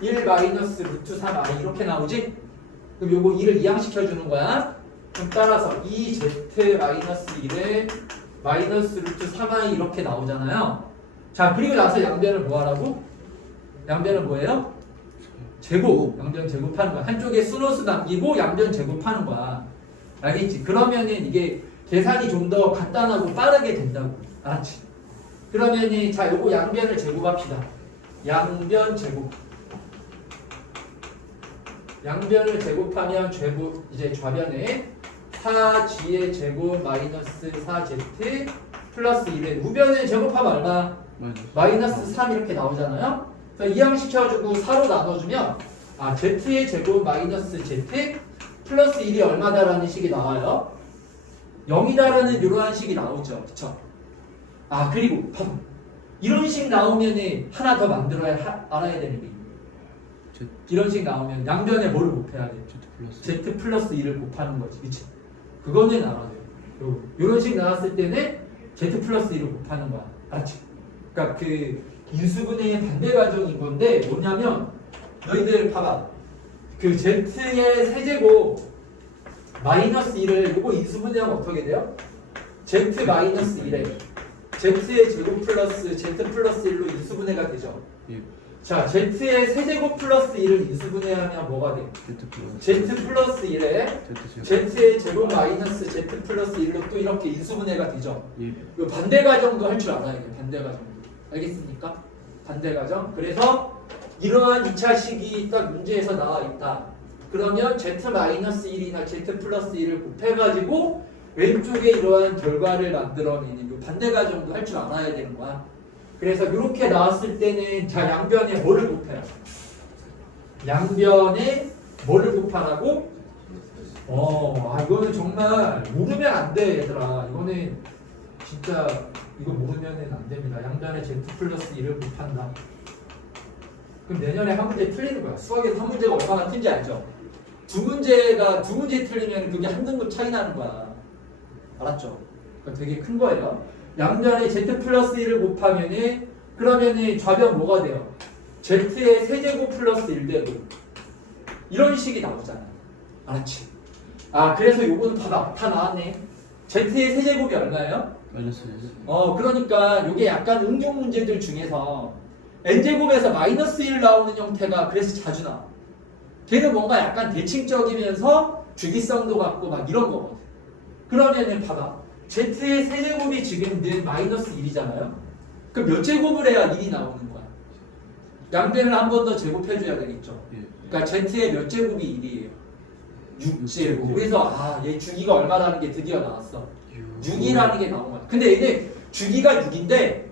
1 마이너스 루트 3i 이렇게 나오지? 그럼 요거 2를 이항시켜주는 거야. 그럼 따라서 2z 마이너스 1을 마이너스 루트 3i 이렇게 나오잖아요. 자, 그리고 나서 양변을 뭐 하라고? 양변은 뭐예요? 제곱, 양변 제곱하는 거야. 한쪽에 순호수 남기고 양변 제곱하는 거야. 알겠지? 그러면은 이게 계산이 좀 더 간단하고 빠르게 된다고. 알았지? 그러면은 자, 요거 양변을 제곱합시다. 양변 제곱. 양변을 제곱하면 제곱 이제 좌변에 4g의 제곱 마이너스 4z 플러스 1의 우변을 제곱하면 얼마? 마이너스 3 이렇게 나오잖아요. 그래서 이항시켜주고 4로 나눠주면 z의 제곱 마이너스 z 플러스 1이 얼마다라는 식이 나와요. 0이다라는 이러한 식이 나오죠. 그쵸? 그리고 이런 식 나오면 하나 더 만들어야 알아야 되는 게 있는 이런 식 나오면 양변에 뭘 곱해야 돼? z 플러스 1을 곱하는 거지. 그치? 그거는 알아야 돼요. 이런 식 나왔을 때는 z 플러스 1을 곱하는 거야. 알았지? 그러니까 그 인수분해의 반대 과정인 건데 뭐냐면 너희들 봐봐. 그 z의 세제곱 마이너스 1을 요거 인수분해하면 어떻게 돼요? z 마이너스 1에 z의 제곱 플러스 z 플러스 1로 인수분해가 되죠. 예. 자, z의 세제곱 플러스 1을 인수분해하면 뭐가 돼? z 플러스 1에 z의 제곱 마이너스 z 플러스 1로 또 이렇게 인수분해가 되죠. 예. 이 반대 가정도 할 줄 알아야 돼요. 반대 가정. 알겠습니까? 반대 가정. 그래서 이러한 2차 식이 딱 문제에서 나와 있다. 그러면 z-1이나 z 플러스 1을 곱해가지고 왼쪽에 이러한 결과를 만들어내는 이 반대 가정도 할 줄 알아야 되는 거야. 그래서 이렇게 나왔을 때는 자 양변에 뭐를 곱해요? 양변에 뭐를 곱하라고? 이거는 정말 모르면 안 돼, 얘들아. 이거는 진짜 이거 모르면은 안 됩니다. 양변에 z 플러스 1을 곱한다. 그럼 내년에 한 문제 틀리는 거야. 수학에서 한 문제가 얼마나 큰지 알죠? 두 문제 틀리면 그게 한 등급 차이 나는 거야. 알았죠? 그러니까 되게 큰 거예요. 양변에 z 플러스 1을 곱하면은 그러면은 좌변 뭐가 돼요? z의 세제곱 플러스 1되고 이런 식이 나오잖아. 알았지? 그래서 요거는 다 나왔네. z의 세제곱이 얼마예요? 마이너스. 그러니까 요게 약간 응용 문제들 중에서 n제곱에서 마이너스 1 나오는 형태가 그래서 자주 나와. 걔는 뭔가 약간 대칭적이면서 주기성도 갖고 막 이런 거거든. 그러면은 봐봐. z의 세제곱이 지금 늘 마이너스 1이잖아요. 그럼 몇 제곱을 해야 1이 나오는 거야? 양변을 한 번 더 제곱해줘야 되겠죠. 그러니까 z의 몇 제곱이 1이에요? 6제곱. 그래서 얘 주기가 얼마라는 게 드디어 나왔어. 6이라는 게 나온 거야. 근데 이게 주기가 6인데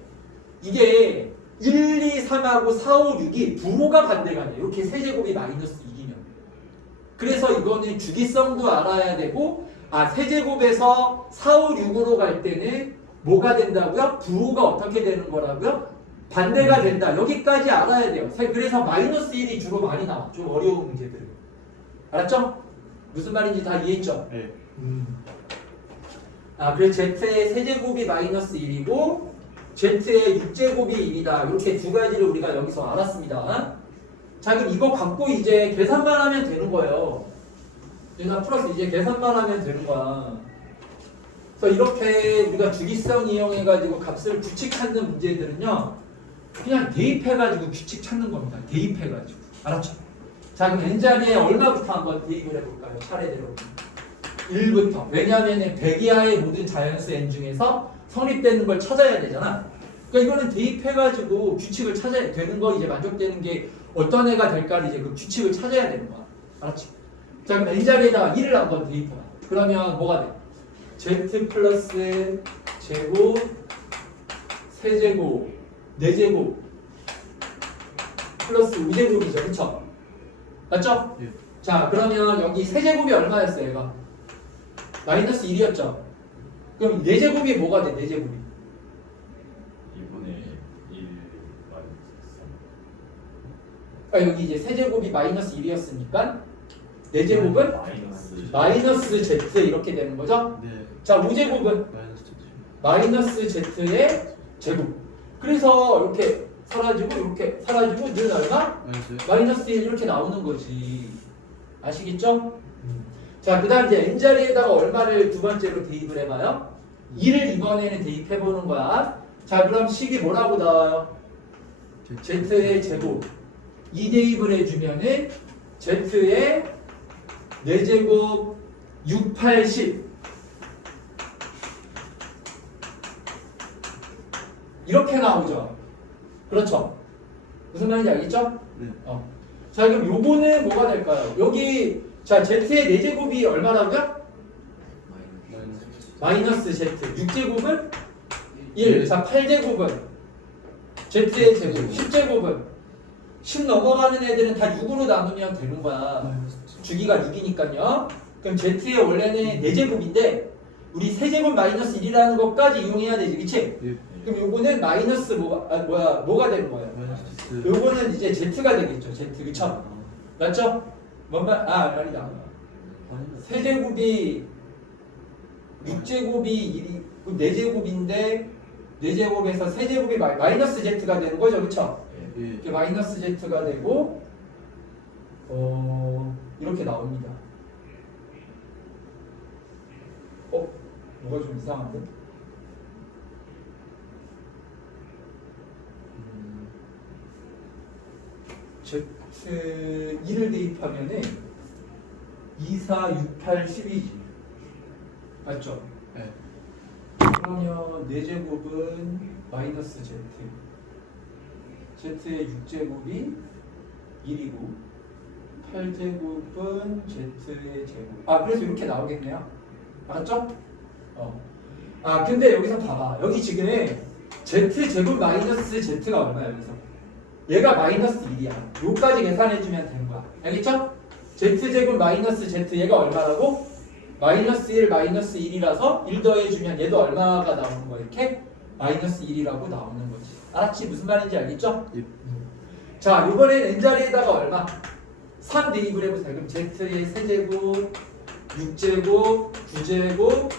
이게 1, 2, 3하고 4, 5, 6이 부호가 반대가 돼. 이렇게 세제곱이 마이너스 2이면. 그래서 이거는 주기성도 알아야 되고 세제곱에서 4, 5, 6으로 갈 때는 뭐가 된다고요? 부호가 어떻게 되는 거라고요? 반대가 된다. 여기까지 알아야 돼요. 그래서 마이너스 1이 주로 많이 나와. 좀 어려운 문제들은. 알았죠? 무슨 말인지 다 이해했죠? 네. 그래서 z의 세제곱이 마이너스 1이고 z의 6제곱이 1이다. 이렇게 두 가지를 우리가 여기서 알았습니다. 자, 그럼 이거 갖고 이제 계산만 하면 되는 거예요. 얘가 플러스 이제 계산만 하면 되는 거야. 그래서 이렇게 우리가 주기성 이용해가지고 값을 규칙 찾는 문제들은요, 그냥 대입해가지고 규칙 찾는 겁니다. 대입해가지고. 알았죠? 자, 그럼 n자리에 얼마부터 한번 대입을 해볼까요? 차례대로. 1부터. 왜냐하면 100 이하의 모든 자연수 n 중에서 성립되는 걸 찾아야 되잖아. 그러니까 이거는 대입해가지고 규칙을 찾아야 되는 거 이제 만족되는 게 어떤 애가 될까를 이제 그 규칙을 찾아야 되는 거야. 알았지? 자, 그럼 n자리에다가 1을 한번 대입해봐. 그러면 뭐가 돼? z 플러스 제곱, 세제곱, 4제곱, 플러스 5제곱이죠. 그쵸? 맞죠? 예. 자, 그러면 여기 세제곱이 얼마였어요, 얘가? 마이너스 1이었죠? 그럼 4제곱이 뭐가 돼, 4제곱이? 2분의 1 마이너스 여기 이제 세제곱이 마이너스 1이었으니까 4제곱은 마이너스 z 이렇게 되는 거죠? 네. 자, 5제곱은 마이너스 z의 제곱. 그래서 이렇게 사라지고 늘 얼마? 마이너스 1 이렇게 나오는 거지. 아시겠죠? 자, 그 다음 이제 n자리에다가 얼마를 두 번째로 대입을 해봐요? 2를 이번에는 대입해보는 거야. 자, 그럼 식이 뭐라고 나와요? z의 제곱. 2 대입을 해주면은 z의 4제곱 6, 8, 10 이렇게 나오죠. 그렇죠? 무슨 말인지 알겠죠? 네. 자, 그럼 요거는 뭐가 될까요? 여기 자, z의 4제곱이 얼마라고요? 마이너스 z. 6제곱은 1. 자, 8제곱은 z의 제곱. 10제곱은 10 넘어가는 애들은 다 6으로 나누면 되는 거야. 주기가 6이니까요. 그럼 z의 원래는 4제곱인데 우리 세제곱 마이너스 1이라는 것까지 이용해야 되지, 그치? 예. 그럼 요거는 마이너스 뭐가 되는 거예요? 마이너스. 요거는 이제 z가 되겠죠, z. 그쵸? 맞죠? 뭔 말? 아니다. 세제곱이 6제곱이 1이 4제곱인데 4제곱에서 세제곱이 마이너스 z가 되는 거죠, 그쵸? 예. 이렇게 마이너스 z가 되고 이렇게 나옵니다. 뭐가 좀 이상한데? Z2를 대입하면은 2, 4, 6, 8, 12지. 맞죠? 네. 그러면 4제곱은 마이너스 Z. Z의 6제곱이 1이고 8제곱은 Z의 제곱. 아, 그래서 이렇게 나오겠네요. 알았죠? 아, 근데 여기서 봐봐. 여기 지금 Z제곱 마이너스 Z가 얼마야, 여기서? 얘가 마이너스 1이야. 요까지 계산해주면 되는 거야. 알겠죠? Z제곱 마이너스 Z, 얘가 얼마라고? 마이너스 1, 마이너스 1이라서 1 더해주면 얘도 얼마가 나오는 거야? 이렇게? 마이너스 1이라고 나오는 거지. 알았지? 무슨 말인지 알겠죠? 예. 자, 요번엔 n자리에다가 얼마? 3 대입을 해보세요. 그럼 Z의 세제곱, 6제곱, 9제곱,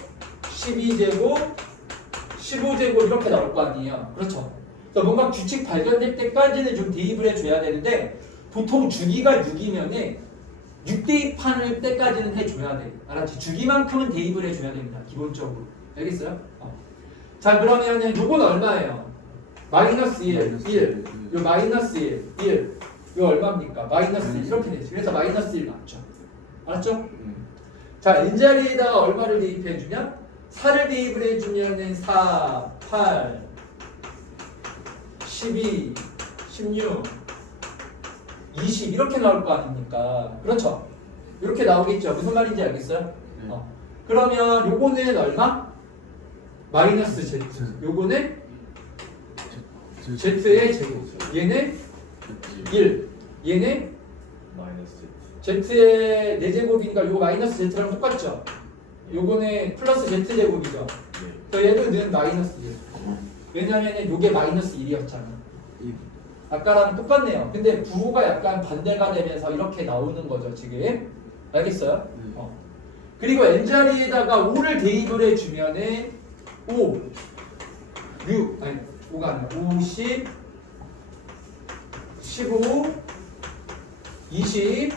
12제곱, 15제곱 이렇게 나올 거 아니에요. 그렇죠? 그러니까 뭔가 규칙 발견될 때까지는 좀 대입을 해줘야 되는데 보통 주기가 6이면은 6대입할 때까지는 해줘야 돼. 알았지? 주기만큼은 대입을 해줘야 됩니다. 기본적으로. 알겠어요? 자, 그러면은 요건 얼마예요? 마이너스 1, 1. 요 마이너스 1, 1. 요 얼마입니까? 마이너스 1. 이렇게 되지. 그래서 마이너스 1 맞죠? 알았죠? 자, n자리에다가 얼마를 대입해주냐? 4를 대입을 해주면은 4, 8, 12, 16, 20 이렇게 나올 거 아닙니까? 그렇죠? 이렇게 나오겠죠? 무슨 말인지 알겠어요? 그러면 요거는 얼마? 마이너스 Z. 요거는 Z의 제곱. 얘는 1. 얘는 마이너스 Z. Z의 4제곱이니까 요거 마이너스 Z랑 똑같죠? 요거는 플러스 Z제곱이죠? 그래서 얘도 는 마이너스 1. 왜냐면은 요게 마이너스 1이었잖아. 아까랑 똑같네요. 근데 부호가 약간 반대가 되면서 이렇게 나오는 거죠, 지금. 알겠어요? 그리고 n자리에다가 5를 대입을 해주면은 5, 6, 아니 5가 아니라 50, 15, 20,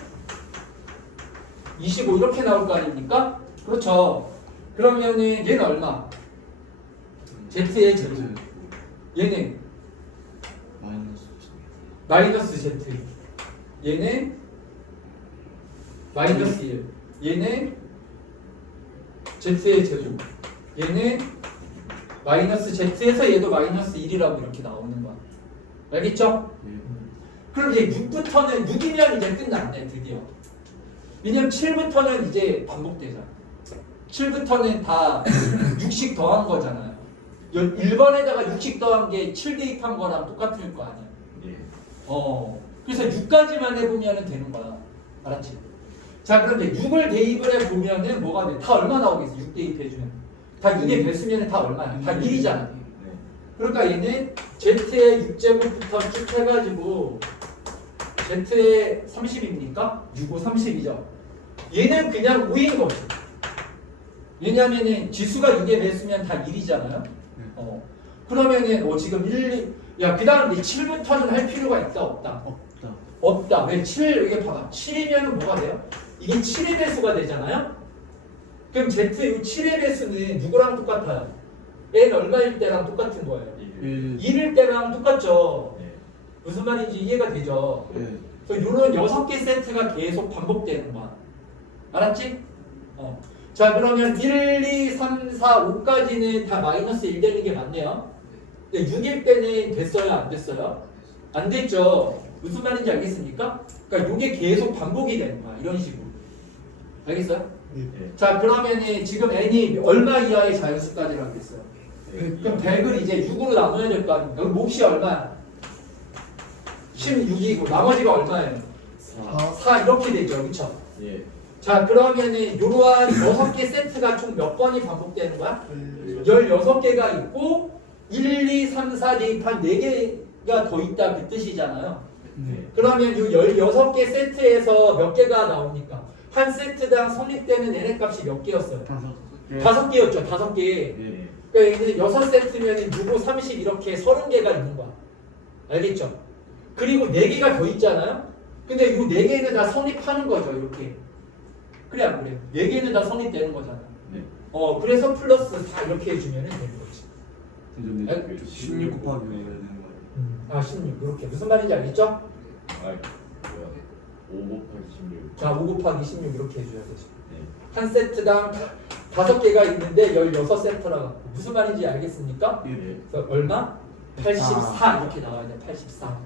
25 이렇게 나올 거 아닙니까? 그렇죠. 그러면은 얘는 얼마? Z의 제곱. 얘는 마이너스 Z. 얘는 마이너스 1. 얘는 Z의 제곱. 얘는 마이너스 Z에서 얘도 마이너스 1이라고 이렇게 나오는 거야. 알겠죠? 그럼 이제 6부터는 6이면 이제 끝났네, 드디어. 왜냐면 7부터는 이제 반복되잖아. 7부터는 다 6씩 더한 거잖아요. 1번에다가 6씩 더한 게 7 대입한 거랑 똑같을 거 아니야. 그래서 6까지만 해보면 되는 거야. 알았지? 자, 그런데 6을 대입을 해보면은 뭐가 돼? 다 얼마 나오겠어? 6 대입해주면. 다 6에 배수면 다 얼마야? 다 1이잖아. 그러니까 얘는 Z의 6제곱부터 쭉 해가지고 Z의 30입니까? 6, 5, 30이죠. 얘는 그냥 5인 거지. 왜냐면은 지수가 6에 배수면 다 1이잖아요. 그러면은 뭐 지금 1, 2, 야, 그 다음 이제 7부터는 할 필요가 있다, 없다? 없다. 왜 7, 이게 봐봐. 7이면 뭐가 돼요? 이게 7의 배수가 되잖아요? 그럼 Z 이 7의 배수는 누구랑 똑같아요? n 얼마일 때랑 똑같은 거예요. 1일 때랑 똑같죠. 무슨 말인지 이해가 되죠? 그래서 이런 6개 세트가 계속 반복되는 거야. 알았지? 자, 그러면 1, 2, 3, 4, 5까지는 다 마이너스 1 되는 게 맞네요. 근데 6일 때는 됐어요? 안 됐어요? 안 됐죠. 무슨 말인지 알겠습니까? 그러니까 이게 계속 반복이 되는 거야. 이런 식으로. 알겠어요? 자, 그러면 지금 n이 얼마 이하의 자연수까지라고 했어요? 그럼 100을 이제 6으로 나눠야 될 거 아닙니까? 그럼 몫이 얼마야? 16이고 나머지가 얼마예요? 4 이렇게 되죠. 그쵸? 자, 그러면은 이러한 6개 세트가 총 몇 번이 반복되는 거야? 16개가 있고 1, 2, 3, 4 대입한 4개가 더 있다 그 뜻이잖아요. 그러면 이 16개 세트에서 몇 개가 나옵니까? 한 세트당 성립되는 n의 값이 몇 개였어요? 5개였죠. 5개. 그러니까 이제 6세트면 6, 5, 30 이렇게 30개가 있는 거야. 알겠죠? 그리고 4개가 더 있잖아요. 근데 이 4개는 다 성립하는 거죠. 이렇게. 그래 안 그래? 4개는 다 성립되는 거잖아. 그래서 플러스 4 이렇게 해주면 되는 거지. 16 곱하기 5 해야 되는 거예요. 16 이렇게 무슨 말인지 알겠죠? 뭐야? 5 곱하기 16. 자, 5 곱하기 16 이렇게 해줘야 되죠. 네. 한 세트당 5개가 있는데 16세트라고. 무슨 말인지 알겠습니까? 예. 그래서 얼마? 84 이렇게 나와야 돼. 84.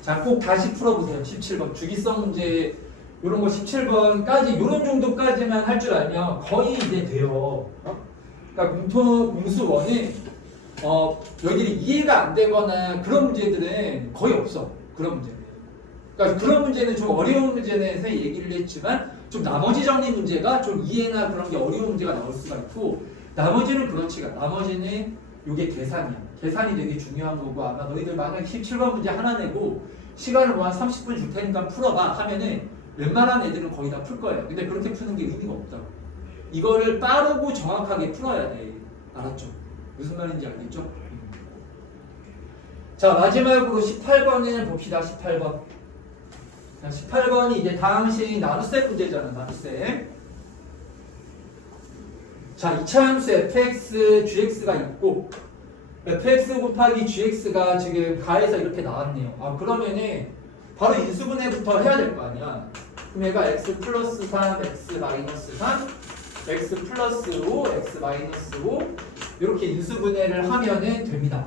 자, 꼭 다시 풀어보세요. 17번 주기성 문제 이런 거 17번까지 이런 정도까지만 할 줄 알면 거의 이제 돼요. 그러니까 공수원은 여기를 이해가 안 되거나 그런 문제들은 거의 없어. 그런 문제는. 그러니까 그런 문제는 좀 어려운 문제에서 얘기를 했지만 좀 나머지 정리 문제가 좀 이해나 그런 게 어려운 문제가 나올 수가 있고 나머지는 그렇지가. 나머지는 이게 계산이야. 계산이 되게 중요한 거고 아마 너희들 만약에 17번 문제 하나 내고 시간을 뭐 한 30분 줄 테니까 풀어봐 하면은 웬만한 애들은 거의 다 풀 거예요. 근데 그렇게 푸는 게 의미가 없다고. 이거를 빠르고 정확하게 풀어야 돼. 알았죠? 무슨 말인지 알겠죠? 자, 마지막으로 18번을 봅시다. 18번. 자, 18번이 이제 다항식 나눗셈 문제잖아. 나눗셈. 자, 이차함수 fx, gx가 있고 fx 곱하기 gx가 지금 가에서 이렇게 나왔네요. 아, 그러면은 바로 인수분해부터 해야 될 거 아니야. 그럼 얘가 x 플러스 3, x 마이너스 3, x 플러스 5, x 마이너스 5 이렇게 인수분해를 하면은 됩니다.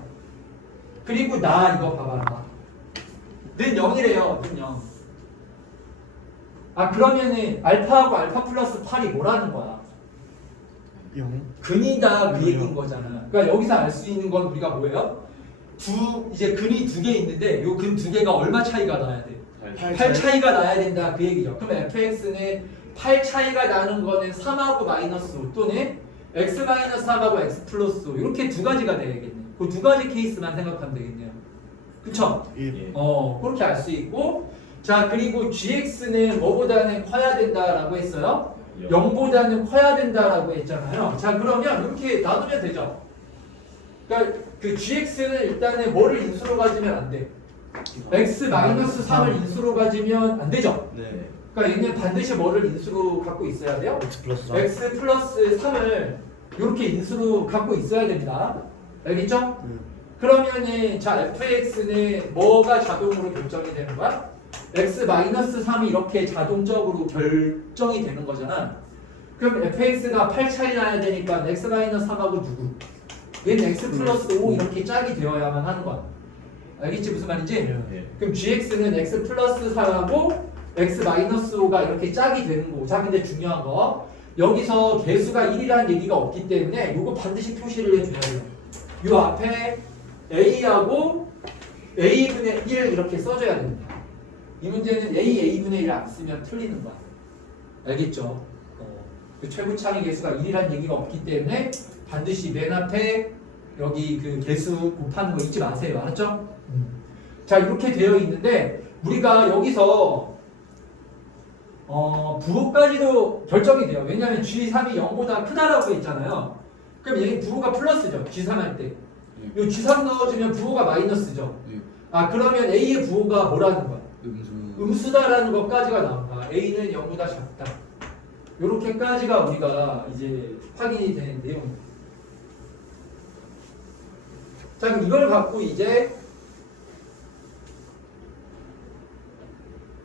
그리고 나 이거 봐봐. 는 0이래요. 는 0. 아, 그러면은 알파하고 알파 플러스 8이 뭐라는 거야? 0. 근이다 그 얘기인 거잖아. 그러니까 여기서 알 수 있는 건 우리가 뭐예요? 이제 근이 2개 있는데 요 근 2개가 얼마 차이가 나야 돼? 8 차이가 나야 된다 그 얘기죠. 그럼 fx는 8 차이가 나는 거는 3하고 마이너스 5 또는 x 마이너스 3하고 x 플러스 5 이렇게 두 가지가 되겠네. 그 두 가지 케이스만 생각하면 되겠네요. 그쵸? 예. 그렇게 알 수 있고 자 그리고 gx는 뭐보다는 커야 된다라고 했어요? 0보다는 커야 된다라고 했잖아요. 자 그러면 이렇게 나누면 되죠. 그러니까 그 gx는 일단은 뭐를 인수로 가지면 안 돼? x 마이너스 3을 인수로 가지면 안 되죠. 네. 그러니까 얘는 반드시 뭐를 인수로 갖고 있어야 돼요? x 플러스 3. x 플러스 3을 이렇게 인수로 갖고 있어야 됩니다. 알겠죠? 그러면은 자 fx는 뭐가 자동으로 결정이 되는 거야? x 마이너스 3이 이렇게 자동적으로 결정이 되는 거잖아. 그럼 fx가 8 차이 나야 되니까 x 마이너스 3하고 누구? 얘는 x 플러스 5 이렇게 짝이 되어야만 하는 거야. 알겠지 무슨 말인지? 예. 그럼 gx는 x 플러스 4하고 x 마이너스 5가 이렇게 짝이 되는 거고. 자 근데 중요한 거 여기서 개수가 1이라는 얘기가 없기 때문에 이거 반드시 표시를 해줘야 돼요. 요 앞에 a하고 a분의 1 이렇게 써줘야 됩니다. 이 문제는 a분의 1을 안 쓰면 틀리는 거야. 알겠죠? 그 최고차의 개수가 1이라는 얘기가 없기 때문에 반드시 맨 앞에 여기 그 개수 곱하는 거 잊지 마세요. 알았죠? 자 이렇게 되어 있는데 우리가 여기서 부호까지도 결정이 돼요. 왜냐하면 G3이 0보다 크다라고 했잖아요. 그럼 얘 부호가 플러스죠. G3 할 때. 이 G3 넣어주면 부호가 마이너스죠. 아 그러면 A의 부호가 뭐라는 거야? 음수다라는 것까지가 나온 거야. A는 0보다 작다. 요렇게까지가 우리가 이제 확인이 되는 내용입니다. 자 그럼 이걸 갖고 이제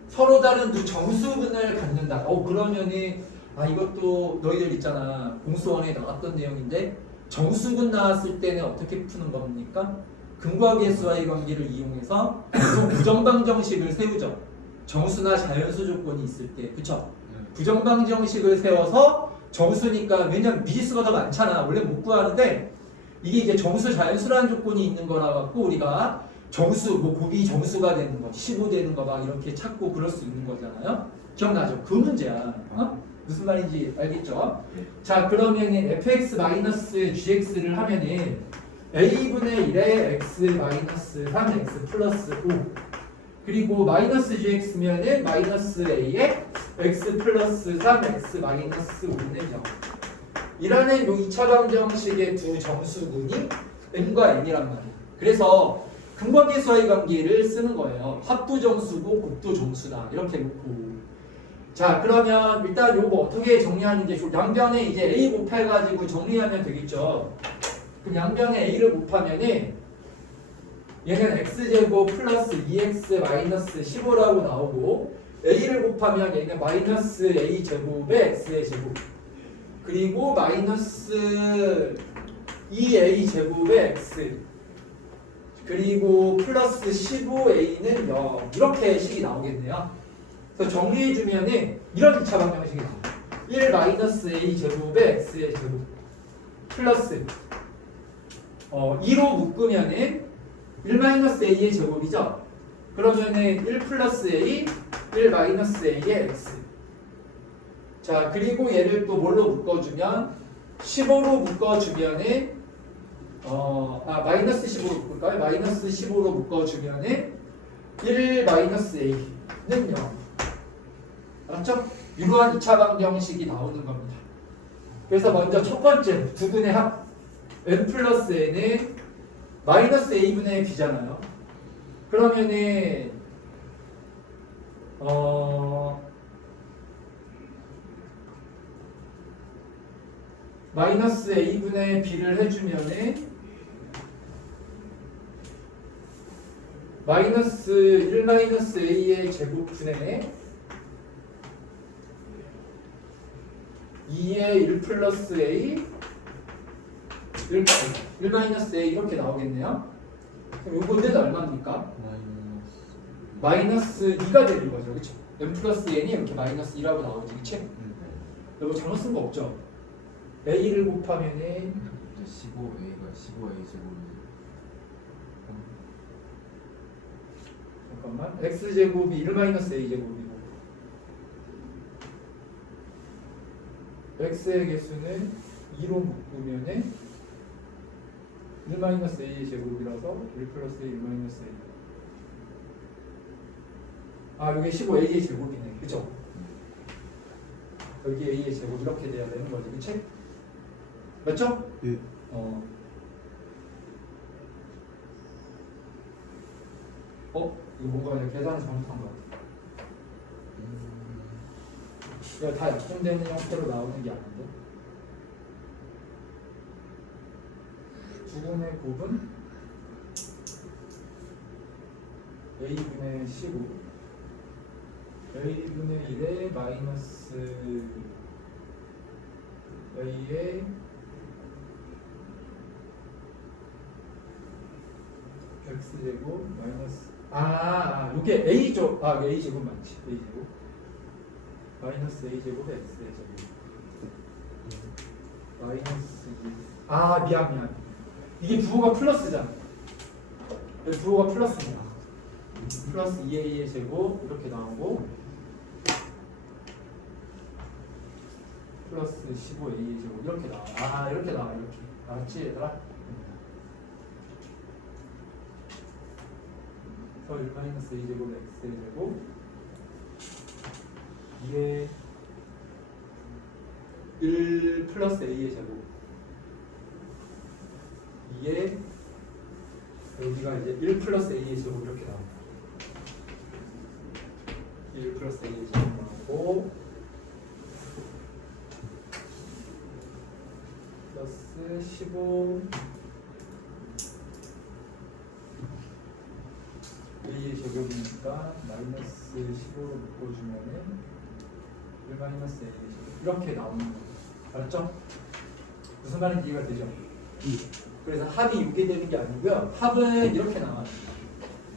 서로 다른 두 정수근을 갖는다. 그러면은 이것도 너희들 있잖아. 공수원에 나왔던 내용인데 정수근 나왔을 때는 어떻게 푸는 겁니까? 근과 계수와의 관계를 이용해서 부정방정식을 세우죠. 정수나 자연수 조건이 있을 때, 그쵸? 부정방정식을 세워서 정수니까 왜냐면 미지수가 더 많잖아. 원래 못 구하는데 이게 이제 정수 자연수라는 조건이 있는 거라 갖고 우리가 정수, 뭐 곱이 정수가 되는 거, 15 되는 거 막 이렇게 찾고 그럴 수 있는 거잖아요. 기억나죠? 그 문제야. 무슨 말인지 알겠죠? 자 그러면은 fx-gx를 하면은 a분의 1에 x 마이너스 3 x 플러스 5 그리고 마이너스 gx면은 마이너스 a에 x 플러스 3 x 마이너스 5는 0 이라는 요 2차 방정식의 두 정수군이 n과 n이란 말이에요. 그래서 근과 계수와의 관계를 쓰는 거예요. 합부정수고 곱도정수다 이렇게 놓고 자 그러면 일단 요거 어떻게 정리하는 게 양변에 이제 a 곱해가지고 정리하면 되겠죠. 그럼 양변에 a를 곱하면은 얘는 x제곱 플러스 2x 마이너스 15라고 나오고 a를 곱하면 얘는 마이너스 a제곱에 x의 제곱 그리고 마이너스 2a제곱에 x 그리고 플러스 15a는 0 이렇게 식이 나오겠네요. 그래서 정리해주면은 이런 2차 방정식이 나와요. 1 마이너스 a 제곱에 x의 제곱 플러스 2로 묶으면은 1 마이너스 a의 제곱이죠. 그러면은 1 플러스 a 1 마이너스 a의 x 자 그리고 얘를 또 뭘로 묶어주면 15로 묶어주면은 마이너스 15로 묶을까요? 마이너스 15로 묶어주면은 1 마이너스 a는 0 알았죠? 이러한 2차 방정식이 나오는 겁니다. 그래서 먼저 첫 번째 두분의 합 n 플러스 n은 마이너스 a분의 b잖아요. 그러면은 마이너스 a분의 b를 해주면은 마이너스 1 마이너스 a의 제곱분의 2의 1 플러스 a 1 마이너스 a 이렇게 나오겠네요. 그럼 이거는 얼마입니까? 마이너스 2가 되는 거죠. 그렇죠? n 플러스 n이 이렇게 마이너스 2라고 나오지. 그치? 여러분 잘못 쓴 거 없죠? a를 곱하면은 15a가 15a 제곱이 잠깐만 x제곱이 1 마이너스 a제곱이고 x의 개수는 2로 묶으면은 1 마이너스 a의 제곱이라서 1 플러스 a 1 마이너스 a 여기 15a의 제곱이네. 그쵸? 여기 a의 제곱 이렇게 돼야 되는 거지. 그치? 맞죠? 예. 이거 뭔가 그냥 계산을 잘못한 거 같아. 이거 다 약분되는 형태로 나오는 게 아닌데. 두분의 곱은 a분의 15 a분의 1에 마이너스 a의 x제곱 마이너스 이게 a죠. a제곱 맞지. a제곱 마이너스 a제곱 x의 제곱 마이너스 2 미안 이게 부호가 플러스잖아. 부호가 플러스입니다. 플러스 2a의 제곱 이렇게 나오고 플러스 15a의 제곱 이렇게 나와. 이렇게 나와. 이렇게 알았지 얘들아? 그래서 1 마이너스 a제곱 x의 제곱 이게 1 플러스 a의 제곱 이게 여기가 이제 1 플러스 a의 제곱 이렇게 나옵니다. 1 플러스 a의 제곱 나오고 플러스 15 a의 제곱이니까 마이너스 15로 묶어주면은 1 마이너스 a의 제곱 이렇게 나오는 거예요. 알았죠? 무슨 말인지 이해가 되죠? 그래서 합이 6이 되는 게 아니고요. 합은 이렇게 나와요.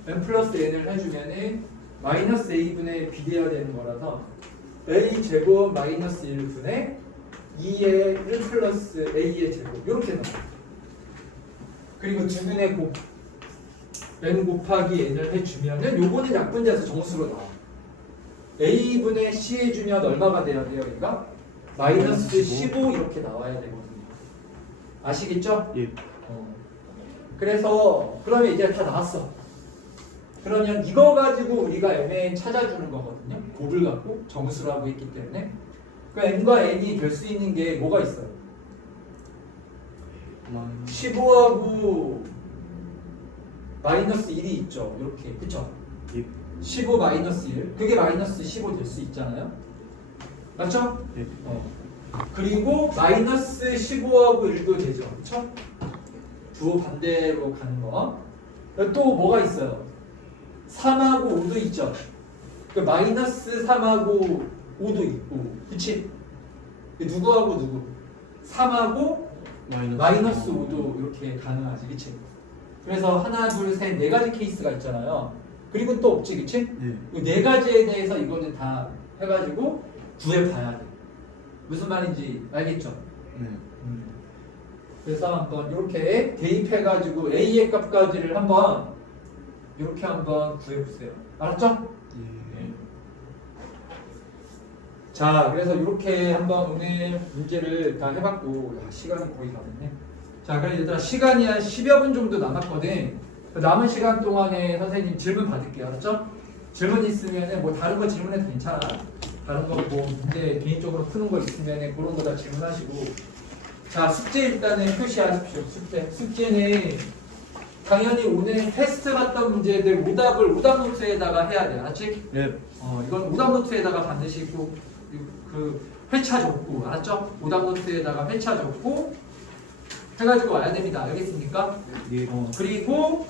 n 플러스 n을 해주면은 마이너스 a분의 b 되어야 되는 거라서 a 제곱 마이너스 1분의 2의 1 플러스 a의 제곱 이렇게 나와요. 그리고 두분의 곱 n 곱하기 n을 해주면은 요거는 약분돼서 정수로 나와. a분의 c 해주면 얼마가 돼야 돼요? 얘가 마이너스 15 이렇게 나와야 되거든요. 아시겠죠? 예. 그래서 그러면 이제 다 나왔어. 그러면 이거 가지고 우리가 mn 찾아주는 거거든요. 곱을 갖고 정수라고 했기 때문에 그 n과 n이 될 수 있는 게 뭐가 있어요? 15하고 마이너스 1이 있죠. 이렇게 그쵸? 예. 15 마이너스 1 그게 마이너스 15 될 수 있잖아요. 맞죠? 예. 그리고 마이너스 15하고 1도 되죠. 그쵸? 주어 반대로 가는 거. 또 뭐가 있어요? 3하고 5도 있죠. 그 마이너스 3하고 5도 있고, 그치? 누구하고 누구? 3하고 마이너스 5도 이렇게 가능하지, 그치? 그래서 하나, 둘, 셋, 네 가지 케이스가 있잖아요. 그리고 또 없지, 그치? 네. 이 네 가지에 대해서 이거는 다 해가지고 구해봐야 돼. 무슨 말인지 알겠죠? 네. 그래서 한번 이렇게 대입해가지고 A의 값까지를 한번 이렇게 한번 구해보세요. 알았죠? 예. 자, 그래서 이렇게 한번 오늘 문제를 다 해봤고, 야, 시간이 거의 다 됐네. 자, 그럼 얘들아 시간이 한 10여 분 정도 남았거든. 그 남은 시간 동안에 선생님 질문 받을게요. 알았죠? 질문 있으면 뭐 다른 거 질문해도 괜찮아. 다른 거 뭐 문제 개인적으로 푸는 거 있으면 그런 거 다 질문하시고. 자, 숙제 일단은 표시하십시오. 숙제는 당연히 오늘 테스트 봤던 문제들 오답을 오답 노트에다가 해야 돼. 알았지? 네. 이건 오답 노트에다가 반드시 꼭 그 회차 적고, 알았죠? 오답 노트에다가 회차 적고 해가지고 와야 됩니다. 알겠습니까? 예. 그리고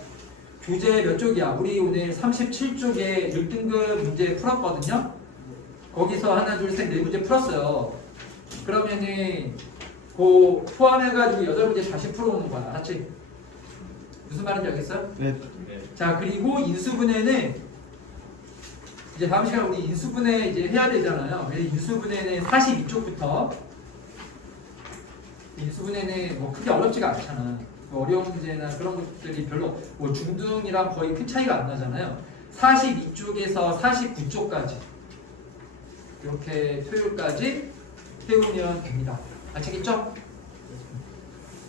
교재 몇 쪽이야? 우리 오늘 37쪽에 6등급 문제 풀었거든요. 거기서 하나, 둘, 셋, 네 문제 풀었어요. 그러면은 그 포함해가지고 8문제 다시 풀어오는 거야. 알았지? 무슨 말인지 알겠어요? 네. 자, 그리고 인수분해는 이제 다음 시간에 우리 인수분해 이제 해야 되잖아요. 인수분해는 42쪽부터 인수분해는 뭐 크게 어렵지가 않잖아. 뭐 어려운 문제나 그런 것들이 별로 뭐 중등이랑 거의 큰 차이가 안 나잖아요. 42쪽에서 49쪽까지 이렇게 토요일까지 태우면 됩니다. 아시겠죠?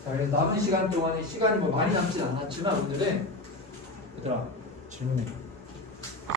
자, 그래서 남은 시간 동안에 시간이 뭐 많이 남진 않았지만 오늘은 얘들아 질문해.